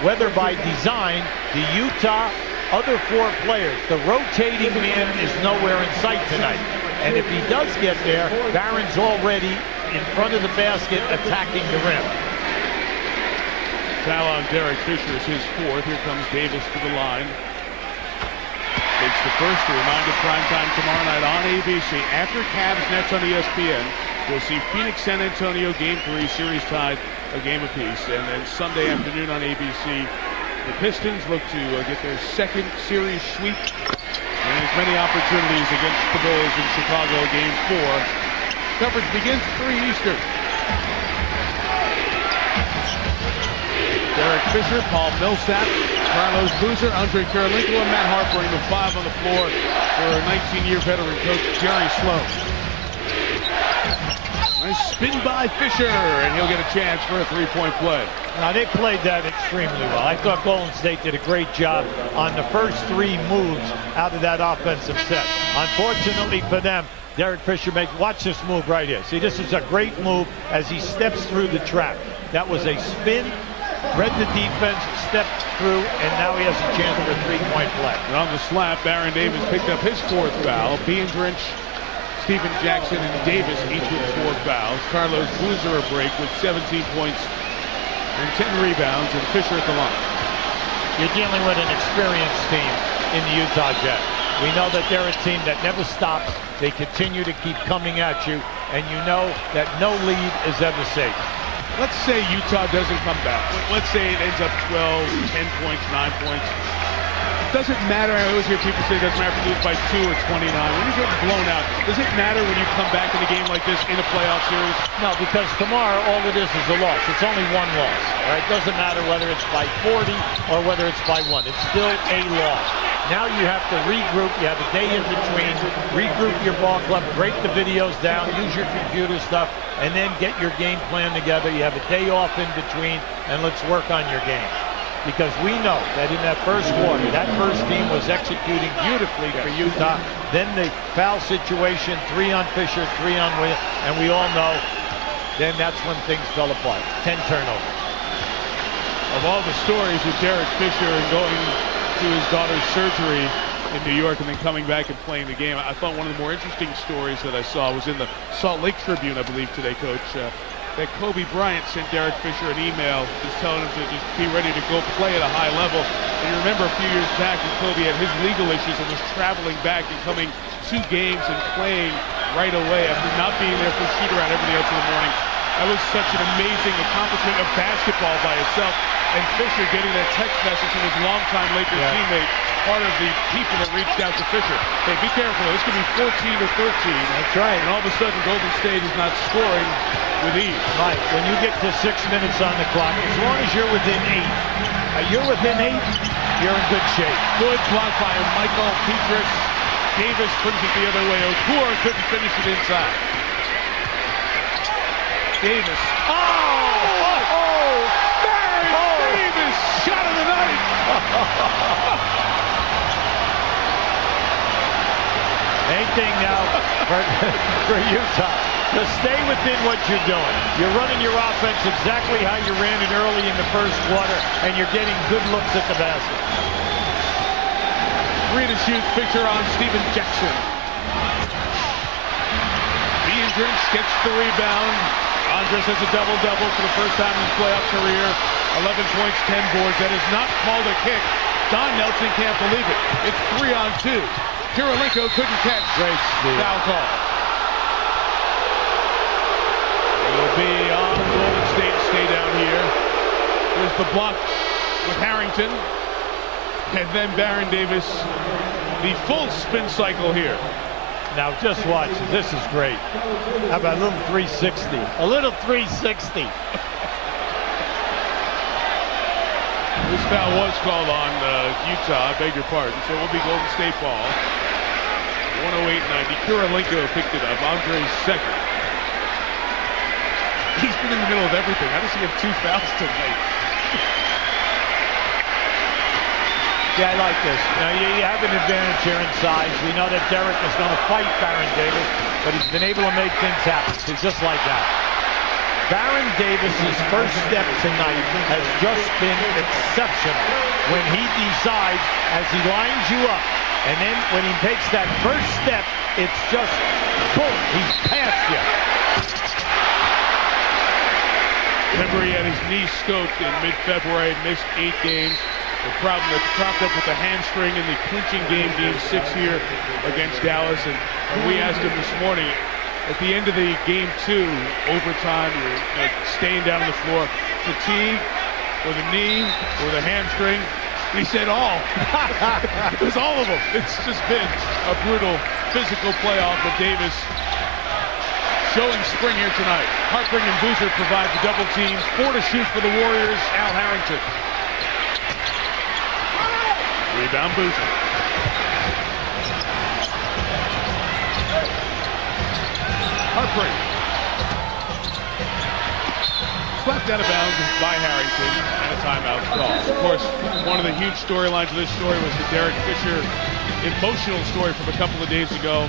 whether by design, the Utah other 4 players, the rotating man is nowhere in sight tonight. And if he does get there, Baron's already in front of the basket attacking the rim. Foul on Derek Fisher is his 4th. Here comes Davis to the line. Takes the first. A reminder, primetime tomorrow night on ABC. After Cavs Nets on ESPN, we'll see Phoenix San Antonio Game 3, series tied a game apiece. And then Sunday afternoon on ABC, the Pistons look to get their 2nd series sweep. And as many opportunities against the Bulls in Chicago, Game 4. Coverage begins 3 Eastern. Derek Fisher, Paul Millsap, Carlos Boozer, Andre Kirilenko, and Matt Harper, the 5 on the floor for 19-year veteran coach Jerry Sloan. Nice spin by Fisher, and he'll get a chance for a 3-point play. Now, they played that extremely well. I thought Golden State did a great job on the first 3 moves out of that offensive set. Unfortunately for them, Derek Fisher watch this move right here. See, this is a great move as he steps through the trap. That was a spin, read the defense, stepped through, and now he has a chance for a 3-point play. And on the slap, Baron Davis picked up his 4th foul. Beandrich, Stephen Jackson, and Davis each with 4 fouls. Carlos Boozer a break with 17 points and 10 rebounds, and Fisher at the line. You're dealing with an experienced team in the Utah Jazz. We know that they're a team that never stops. They continue to keep coming at you, and you know that no lead is ever safe. Let's say Utah doesn't come back. Let's say it ends up 12, 10 points, 9 points. It doesn't matter. I always hear people say it doesn't matter if you lose by 2 or 29. When you're getting blown out, does it matter when you come back in a game like this in a playoff series? No, because tomorrow all it is a loss. It's only 1 loss. All right? It doesn't matter whether it's by 40 or whether it's by 1. It's still a loss. Now you have to regroup. You have a day in between. Regroup your ball club. Break the videos down. Use your computer stuff. And then get your game plan together. You have a day off in between. And let's work on your game. Because we know that in that first quarter, that first team was executing beautifully for Utah. Then the foul situation, 3 on Fisher, 3 on Williams. And we all know then that's when things fell apart. 10 turnovers. Of all the stories with Derek Fisher and going to his daughter's surgery in New York and then coming back and playing the game, I thought one of the more interesting stories that I saw was in the Salt Lake Tribune, I believe today, Coach, that Kobe Bryant sent Derek Fisher an email just telling him to just be ready to go play at a high level. And you remember a few years back when Kobe had his legal issues and was traveling back and coming to games and playing right away after not being there for shoot-around every day until the morning. That was such an amazing accomplishment of basketball by itself. And Fisher getting that text message from his longtime Lakers teammate, part of the people that reached out to Fisher. Hey, be careful. This could be 14 or 13. That's right. And all of a sudden, Golden State is not scoring with ease. Right. When you get to 6 minutes on the clock, as long as you're within 8, you're within 8, you're in good shape. Good block by Michael Petrus. Davis brings it the other way. Okur couldn't finish it inside. Davis. Davis, shot of the night. Main thing now for Utah, to stay within what you're doing. You're running your offense exactly how you ran it early in the first quarter, and you're getting good looks at the basket. 3 to shoot, Fisher on Stephen Jackson. Biedrins gets the rebound. Andres has a double-double for the first time in his playoff career. 11 points, 10 boards. That is not called a kick. Don Nelson can't believe it. It's 3-on-2. Kirilenko couldn't catch. Great steal. Foul call. It'll be on Golden State. Stay down here. There's the block with Harrington. And then Baron Davis. The full spin cycle here. Now just watch. This is great. How about a little 360? A little 360. This foul was called on Utah. I beg your pardon. So it will be Golden State ball. 108-90. Kirilenko picked it up. Andre's second. He's been in the middle of everything. How does he have 2 fouls tonight? Yeah, I like this. Now, you have an advantage here in size. We know that Derek is going to fight Baron Davis, but he's been able to make things happen. He's just like that. Baron Davis's first step tonight has just been exceptional. When he decides, as he lines you up, and then when he takes that first step, it's just boom, he's past you. Remember, he had his knee scoped in mid-February, missed 8 games. The problem that propped up with the hamstring in the clinching game 6 here against Dallas. And we asked him this morning, at the end of the game 2, overtime, you're staying down on the floor, fatigue, or the knee, or the hamstring. He said all. It was all of them. It's just been a brutal physical playoff with Davis showing spring here tonight. Harpring and Boozer provide the double teams. 4 to shoot for the Warriors. Al Harrington. Rebound Boozer. Harpring. Slapped out of bounds by Harrington and a timeout call. Of course, one of the huge storylines of this story was the Derek Fisher emotional story from a couple of days ago.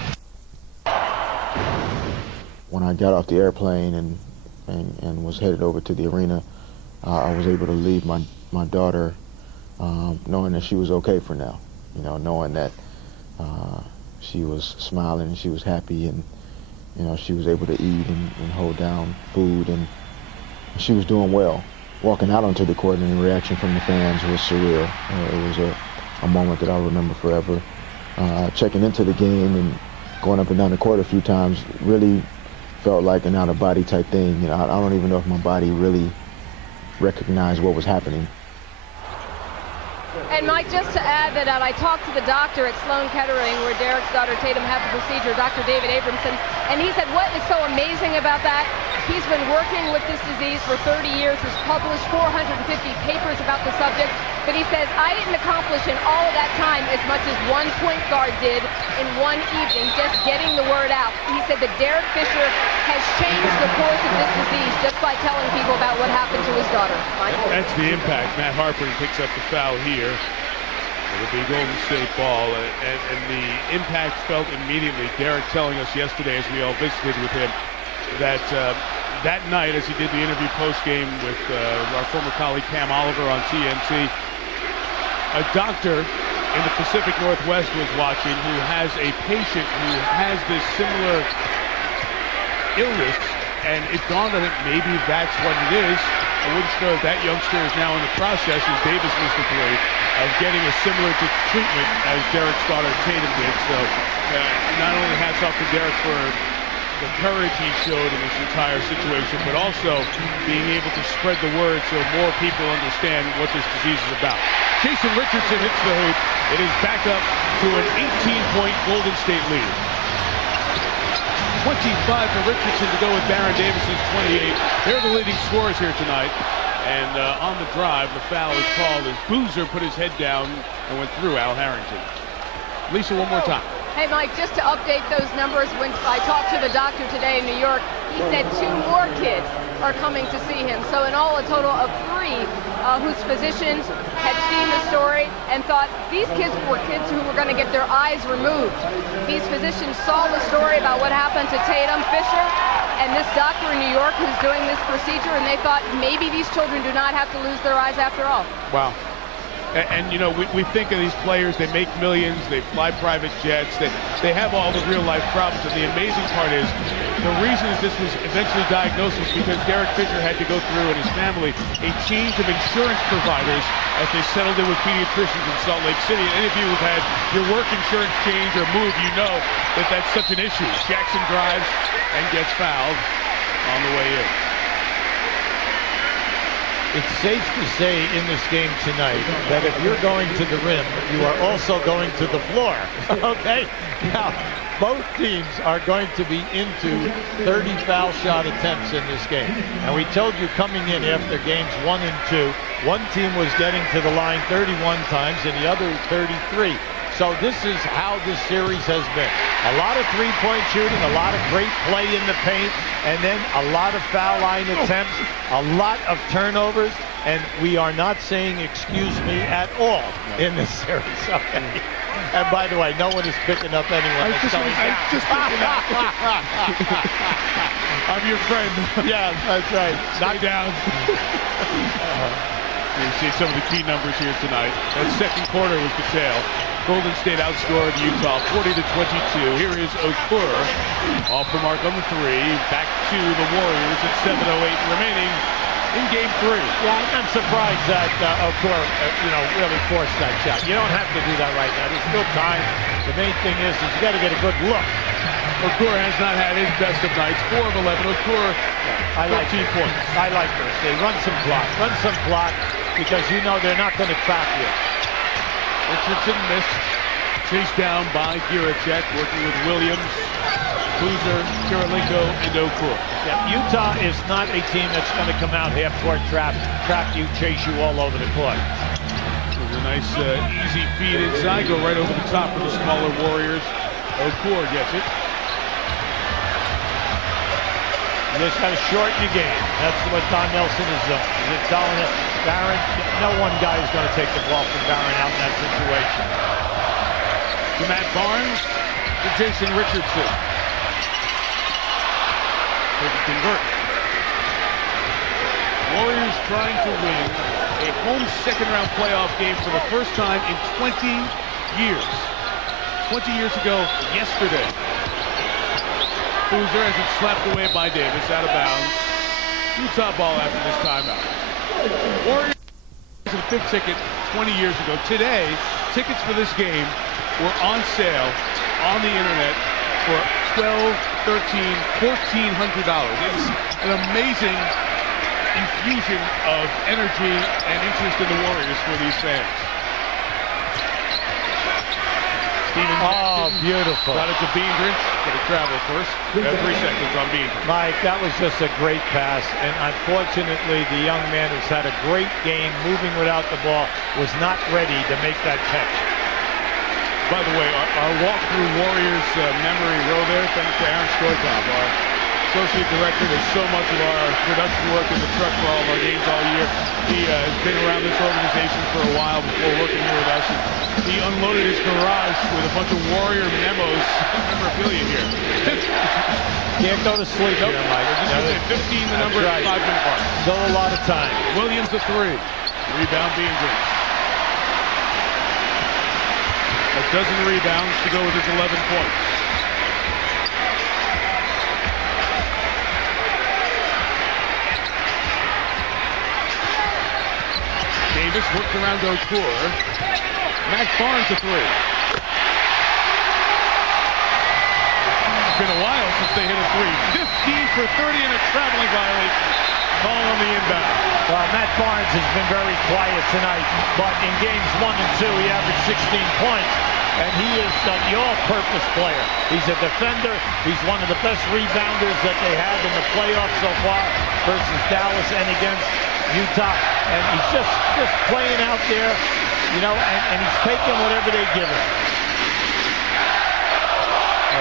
When I got off the airplane and was headed over to the arena, I was able to leave my daughter knowing that she was okay for now, knowing that she was smiling and she was happy, and she was able to eat and hold down food, and she was doing well. Walking out onto the court and the reaction from the fans was surreal. It was a moment that I'll remember forever. Checking into the game and going up and down the court a few times really felt like an out-of-body type thing. I don't even know if my body really recognized what was happening. And Mike, just to add that I talked to the doctor at Sloan Kettering, where Derek's daughter Tatum had the procedure, Dr. David Abramson, and he said what is so amazing about that, he's been working with this disease for 30 years, has published 450 papers about the subject, but he says, I didn't accomplish in all of that time as much as one point guard did in one evening, just getting the word out. He said that Derek Fisher has changed the course of this disease just by telling people about what happened to his daughter. Mike? That's the impact. Matt Harper picks up the foul here. It'll be Golden State ball, and the impact felt immediately. Derek telling us yesterday, as we all visited with him, that that night, as he did the interview post-game with our former colleague Pam Oliver on TNT, a doctor in the Pacific Northwest was watching who has a patient who has this similar illness, and it dawned on him maybe that's what it is. I wouldn't know that youngster is now in the process, as Davis missed the three, of getting a similar treatment as Derek's daughter Tatum did. So not only hats off to Derek for the courage he showed in this entire situation, but also being able to spread the word so more people understand what this disease is about. Jason Richardson hits the hoop. It is back up to an 18-point Golden State lead. 25 for Richardson to go with Baron Davis's 28. They're the leading scorers here tonight. And on the drive, the foul is called as Boozer put his head down and went through Al Harrington. Lisa, one more time. Hey, Mike, just to update those numbers, when I talked to the doctor today in New York, he said 2 more kids are coming to see him. So in all, a total of 3 whose physicians had seen the story and thought these kids were kids who were going to get their eyes removed. These physicians saw the story about what happened to Tatum, Fisher, and this doctor in New York who's doing this procedure, and they thought maybe these children do not have to lose their eyes after all. Wow. And you know, we think of these players, they make millions, they fly private jets, they have all the real life problems. And the amazing part is, the reason this was eventually diagnosed was because Derek Fisher had to go through, and his family, a change of insurance providers as they settled in with pediatricians in Salt Lake City. And any of you who've had your work insurance change or move, you know that that's such an issue. Jackson drives and gets fouled on the way in. It's safe to say in this game tonight that if you're going to the rim, you are also going to the floor. Okay? Now, both teams are going to be into 30 foul shot attempts in this game. And we told you coming in after games 1 and 2, one team was getting to the line 31 times and the other 33. So this is how this series has been. A lot of three-point shooting, a lot of great play in the paint, and then a lot of foul line attempts, a lot of turnovers, and we are not saying excuse me at all in this series. Okay. And by the way, no one is picking up anyone. I'm your friend. Yeah, that's right. Knock down. You see some of the key numbers here tonight. That second quarter was the tale. Golden State outscored Utah 40-22. Here is Okur. Off the mark on the three. Back to the Warriors at 7:08 remaining in game 3. Yeah, I'm surprised that Okur, really forced that shot. You don't have to do that right now. There's still time. The main thing is you got to get a good look. Okur has not had his best of nights. 4 of 11. Okur, I like 13 points. I like this. They run some block, because you know they're not going to trap you. Richardson missed. Chased down by Giracek, working with Williams, Boozer, Kirilenko, and Okur. Yeah, Utah is not a team that's going to come out half-court trap you, chase you all over the court. There's a nice easy feed inside, go right over the top of the smaller Warriors. Okur gets it. You just got to shorten your game. That's what Don Nelson is doing. He's telling it, Barron, no one guy is going to take the ball from Barron out in that situation. To Matt Barnes, to Jason Richardson. They can convert. Warriors trying to win a home second-round playoff game for the first time in 20 years. 20 years ago yesterday. Boozer has it slapped away by Davis, out of bounds. Utah ball after this timeout. Warriors a big ticket 20 years ago. Today, tickets for this game were on sale on the internet for $1,200, $1,300, $1,400. It's an amazing infusion of energy and interest in the Warriors for these fans. Oh, beautiful. Got it to Beandridge. Got to travel first. 3 seconds on Beandridge. Mike, that was just a great pass. And unfortunately, the young man who's had a great game moving without the ball was not ready to make that catch. By the way, our walk-through Warriors memory row there, thanks to Aaron Stoikov, our associate director, does so much of our production work in the truck for all of our games all year. He has been around this organization for a while before working here with us. He unloaded his garage with a bunch of Warrior memos, memorabilia here. Can't go to sleep here, Mike. Just going to say 15 the number at 5-minute mark. Still a lot of time. Williams the 3. Rebound Beandridge. A dozen rebounds to go with his 11 points. Davis worked around Okur. Matt Barnes a 3. It's been a while since they hit a 3. 15 for 30 and a traveling violation. Call on the inbound. Matt Barnes has been very quiet tonight, but in games 1 and 2, he averaged 16 points. And he is the all-purpose player. He's a defender. He's one of the best rebounders that they have in the playoffs so far versus Dallas and against Utah. And he's just playing out there, and he's taking whatever they give him.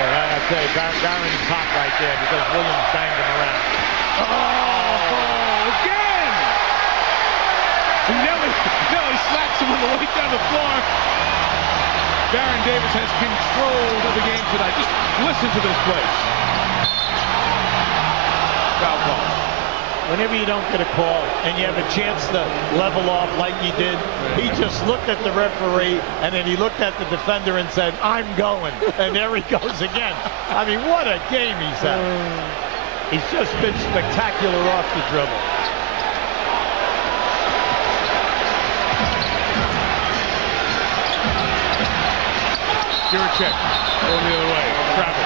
I tell you, Barron is hot right there because Williams banged him around. Oh, again! Nelly slaps him on the way down the floor. Baron Davis has control of the game tonight. Just listen to this place. Foul call. whenever you don't get a call and you have a chance to level off like he did, he just looked at the referee and then he looked at the defender and said, "I'm going." And there he goes again. I mean, what a game he's had. He's just been spectacular off the dribble. Check going the other way. Travel.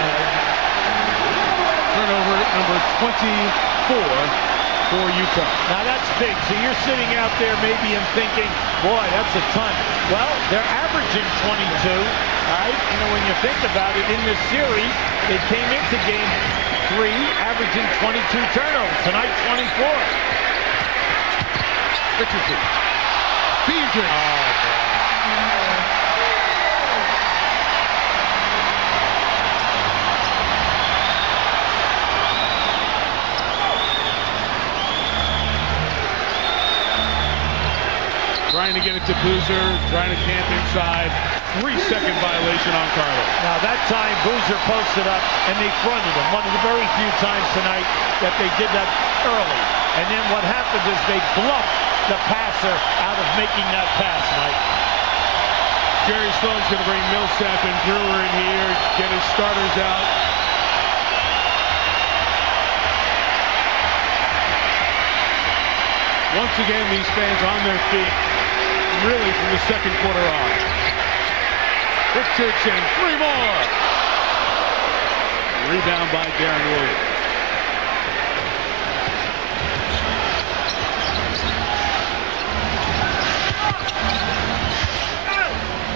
Turnover number 24 for Utah. Now that's big. So you're sitting out there maybe and thinking, boy, that's a ton. Well, they're averaging 22. All right. You know, when you think about it, in this series, they came into game 3 averaging 22 turnovers. Tonight, 24. Richardson. Beasley. Oh, man. Trying to get it to Boozer, trying to camp inside. 3-second violation on Carlos. Now that time Boozer posted up and they fronted him. One of the very few times tonight that they did that early. And then what happened is they bluffed the passer out of making that pass, Mike. Jerry Sloan's going to bring Millsap and Brewer in here, get his starters out. Once again, these fans on their feet, really from the second quarter on. Richardson, 3 more. Rebound by Darren Williams.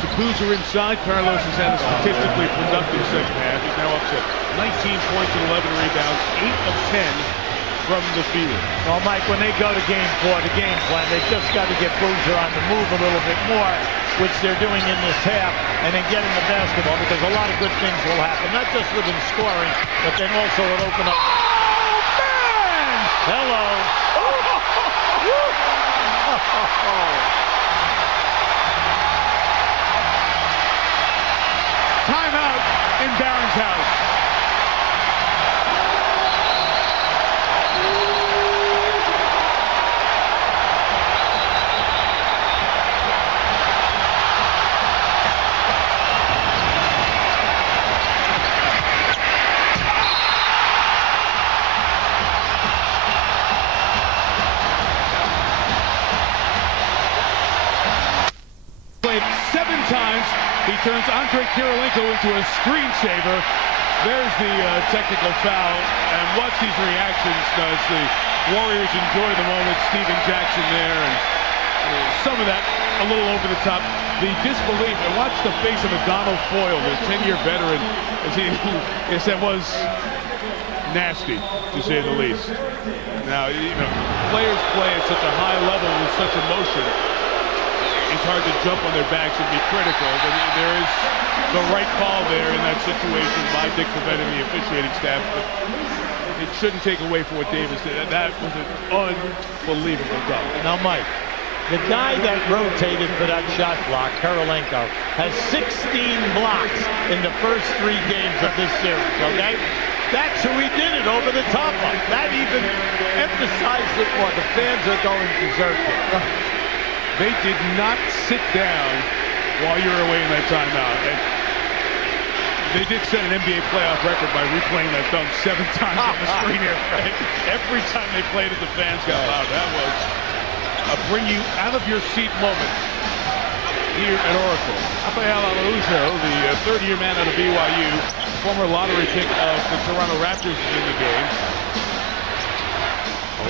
To Boozer inside. Carlos has had a statistically productive second half. He's now up to 19 points and 11 rebounds, 8 of 10. From the field. Well, Mike, when they go to game 4, the game plan, they've just got to get Boozer on the move a little bit more, which they're doing in this half, and then getting the basketball, because a lot of good things will happen, not just with him scoring, but then also it'll open up. Oh, man! Hello. Timeout in Barron's house. He turns Andre Kirilenko into a screensaver. There's the technical foul. And watch these reactions as the Warriors enjoy the moment. Steven Jackson there. And some of that a little over the top. The disbelief. And watch the face of Donald Foyle, the 10-year veteran. As he said, was nasty, to say the least. Now, you know, players play at such a high level with such emotion. It's hard to jump on their backs and be critical, but there is the right call there in that situation by Dick Cavett and the officiating staff. But it shouldn't take away from what Davis did. That was an unbelievable goal. Now, Mike, the guy that rotated for that shot block, Kirilenko, has 16 blocks in the first 3 games of this series, okay? That's who he did it over the top of. That even emphasized it more. The fans are going berserk here. They did not sit down while you were away in that timeout. And they did set an NBA playoff record by replaying that dunk 7 times on the screen here. Every time they played it, the fans got loud. That was a bring you out of your seat moment here at Oracle. Rafael Alauzo, the third-year man out of BYU, former lottery pick of the Toronto Raptors, is in the game.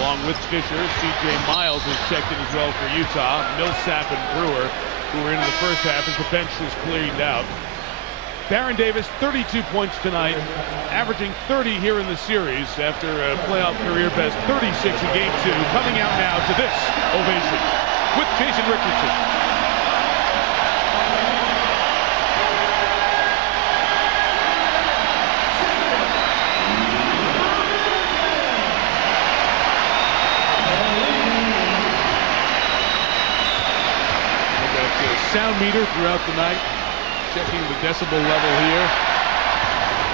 Along with Fisher, C.J. Miles is checked in as well for Utah. Millsap and Brewer, who were into the first half as the bench is cleaned out. Baron Davis, 32 points tonight, averaging 30 here in the series after a playoff career best 36 in Game 2. Coming out now to this ovation with Jason Richardson. Sound meter throughout the night, checking the decibel level here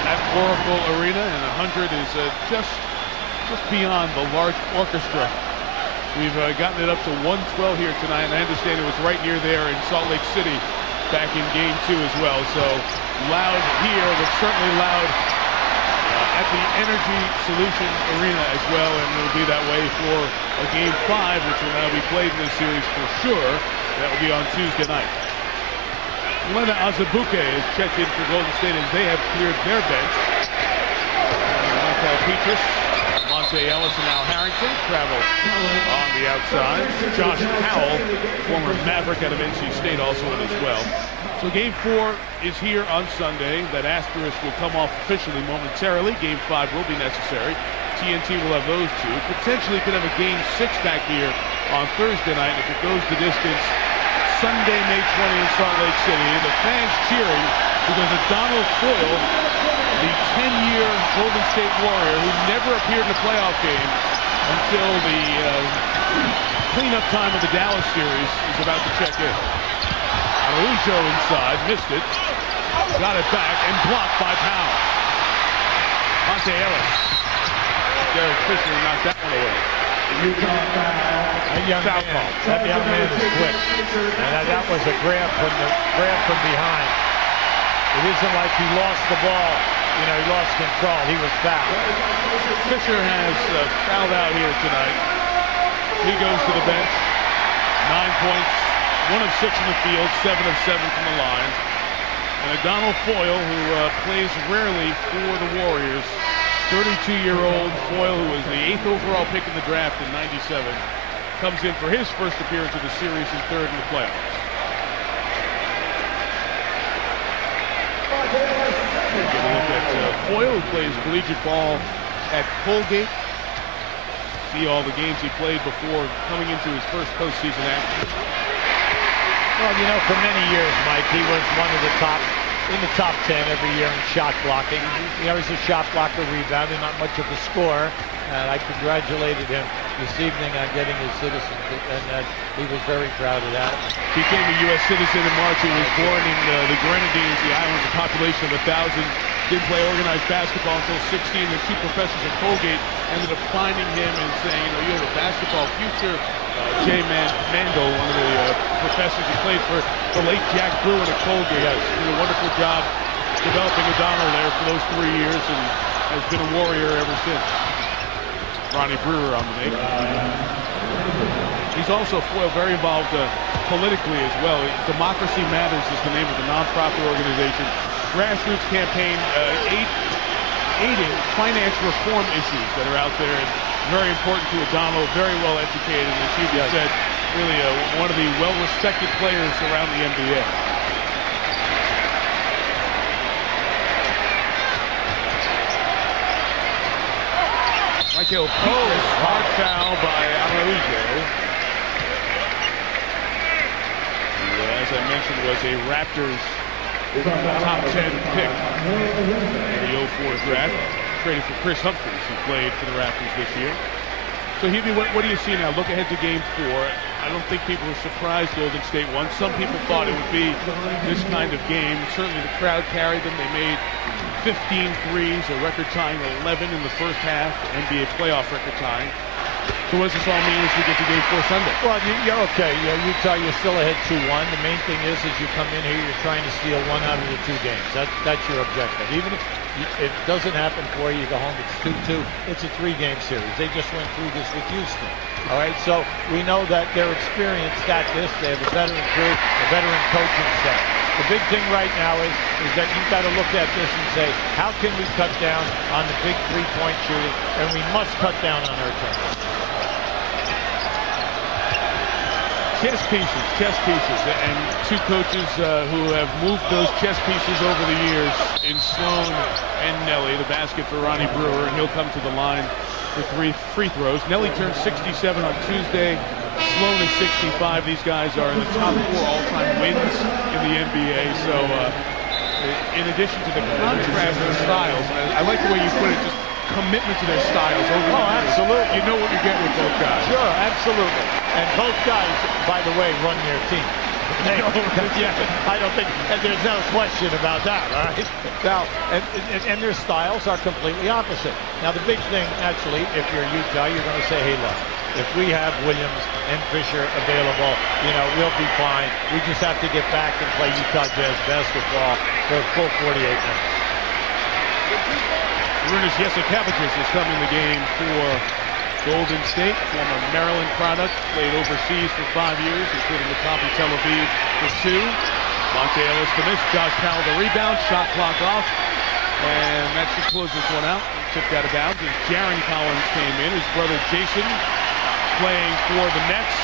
at Oracle Arena, and 100 is just just beyond the large orchestra. We've gotten it up to 112 here tonight, and I understand it was right near there in Salt Lake City back in Game 2 as well. So loud here, but certainly loud at the Energy Solution Arena as well, and it'll be that way for a Game 5, which will now be played in this series for sure. That will be on Tuesday night. Lena Azubuike is checked in for Golden State as they have cleared their bench. Michael Petrus, Monte Ellis, and Al Harrington travel on the outside. Josh Powell, former Maverick out of NC State, also in as well. So Game 4 is here on Sunday. That asterisk will come off officially momentarily. Game 5 will be necessary. TNT will have those two. Potentially could have a Game 6 back here on Thursday night if it goes the distance. Sunday, May 20 in Salt Lake City. The fans cheering because of Donald Foyle, the 10-year Golden State Warrior who never appeared in a playoff game until the cleanup time of the Dallas series is about to check in. Araujo inside, missed it, got it back, and blocked by Powell. Monte Ellis. Derek Fisher knocked that one away. That young man is quick, and that was a grab from behind. It isn't like he lost the ball. You know, he lost control. He was fouled. Fisher has fouled out here tonight. He goes to the bench. 9 points, 1 of 6 in the field, 7 of 7 from the line. And Donald Foyle, who plays rarely for the Warriors, 32-year-old Foyle, who was the 8th overall pick in the draft in '97, comes in for his first appearance of the series and 3rd in the playoffs. Foyle, who plays collegiate ball at Colgate. See all the games he played before coming into his first postseason action. Well, you know, for many years, Mike, he was one of the top, in the top 10 every year in shot blocking. You know, he's a shot blocker, rebounder, not much of a scorer. And I congratulated him this evening on getting his citizenship, and he was very proud of that. Became a U.S. citizen in March. He was born in the Grenadines, the island with a population of 1,000. Didn't play organized basketball until 16. The two professors at Colgate ended up finding him and saying, you know, you have a basketball future. Jay Mando, one of the professors who played for the late Jack Bruin at Colgate, did a wonderful job developing O'Donnell there for those 3 years and has been a Warrior ever since. Ronnie Brewer on the make. He's also very involved politically as well. Democracy Matters is the name of the nonprofit organization. Grassroots campaign aiding finance reform issues that are out there. And very important to O'Donnell, very well educated, and as you just said, really one of the well-respected players around the NBA. Michael Petrus, hard foul by Araujo. Who, as I mentioned, was a Raptors top 10 pick in the 04 draft. Traded for Chris Humphries, who played for the Raptors this year. So, Hubie, what do you see now? Look ahead to Game 4. I don't think people were surprised Golden State won. Some people thought it would be this kind of game. Certainly the crowd carried them. They made 15 threes, a record-tying 11 in the first half, NBA playoff record-tying. So what does this all mean as we get to Game 4 Sunday? Well, you're okay. Utah, you're still ahead 2-1. The main thing is you come in here, you're trying to steal 1 out of the 2 games. That's your objective. Even if it doesn't happen for you, you go home, it's 2-2. It's a 3-game series. They just went through this with Houston. All right, so we know that they're experienced at this. They have a veteran crew, a veteran coaching staff. The big thing right now is that you've got to look at this and say, how can we cut down on the big 3-point shooting? And we must cut down on our turnovers. Chess pieces, and 2 coaches who have moved those chess pieces over the years in Sloan and Nelly. The basket for Ronnie Brewer, and he'll come to the line for 3 free throws. Nelly turned 67 on Tuesday. Sloan is 65. These guys are in the top 4 all-time wins in the NBA. So, in addition to the contrast in styles, I like the way you put it, just commitment to their styles over the years. Absolutely. You know what you're getting with both guys. Sure, absolutely. And both guys, by the way, run their team. Yeah, I don't think, and there's no question about that, all right? Now, and their styles are completely opposite. Now, the big thing, naturally, if you're Utah, you're going to say, hey, look, if we have Williams and Fisher available, we'll be fine. We just have to get back and play Utah Jazz basketball for a full 48 minutes. Runas Yesikevicius is coming in the game for Golden State, former Maryland product, played overseas for 5 years, including Maccabi Tel Aviv for 2. Monte Ellis to miss, Josh Powell the rebound, shot clock off, and that should close this one out. Tipped out of bounds as Jaron Collins came in. His brother Jason playing for the Nets.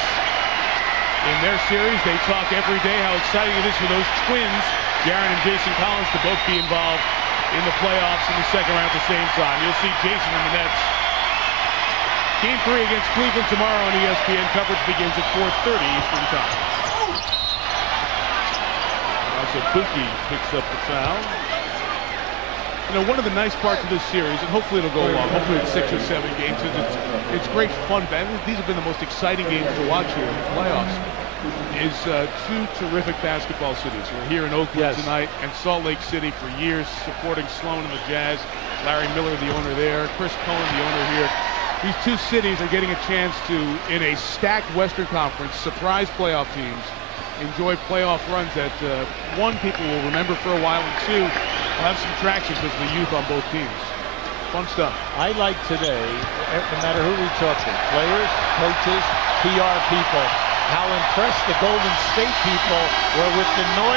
In their series, they talk every day how exciting it is for those twins, Jaron and Jason Collins, to both be involved in the playoffs in the second round at the same time. You'll see Jason and the Nets. Game 3 against Cleveland tomorrow on ESPN. Coverage begins at 4:30 Eastern Time. Also, Buki picks up the foul. One of the nice parts of this series, and hopefully it'll go long, hopefully it's 6 or 7 games, it's great fun. These have been the most exciting games to watch here in the playoffs, is 2 terrific basketball cities. We're here in Oakland tonight, and Salt Lake City for years, supporting Sloan and the Jazz. Larry Miller, the owner there, Chris Cohen, the owner here. These 2 cities are getting a chance to, in a stacked Western Conference, surprise playoff teams, enjoy playoff runs that, 1, people will remember for a while, and 2, will have some traction because of the youth on both teams. Fun stuff. I like today, no matter who we talk to, players, coaches, PR people, how impressed the Golden State people were with the noise.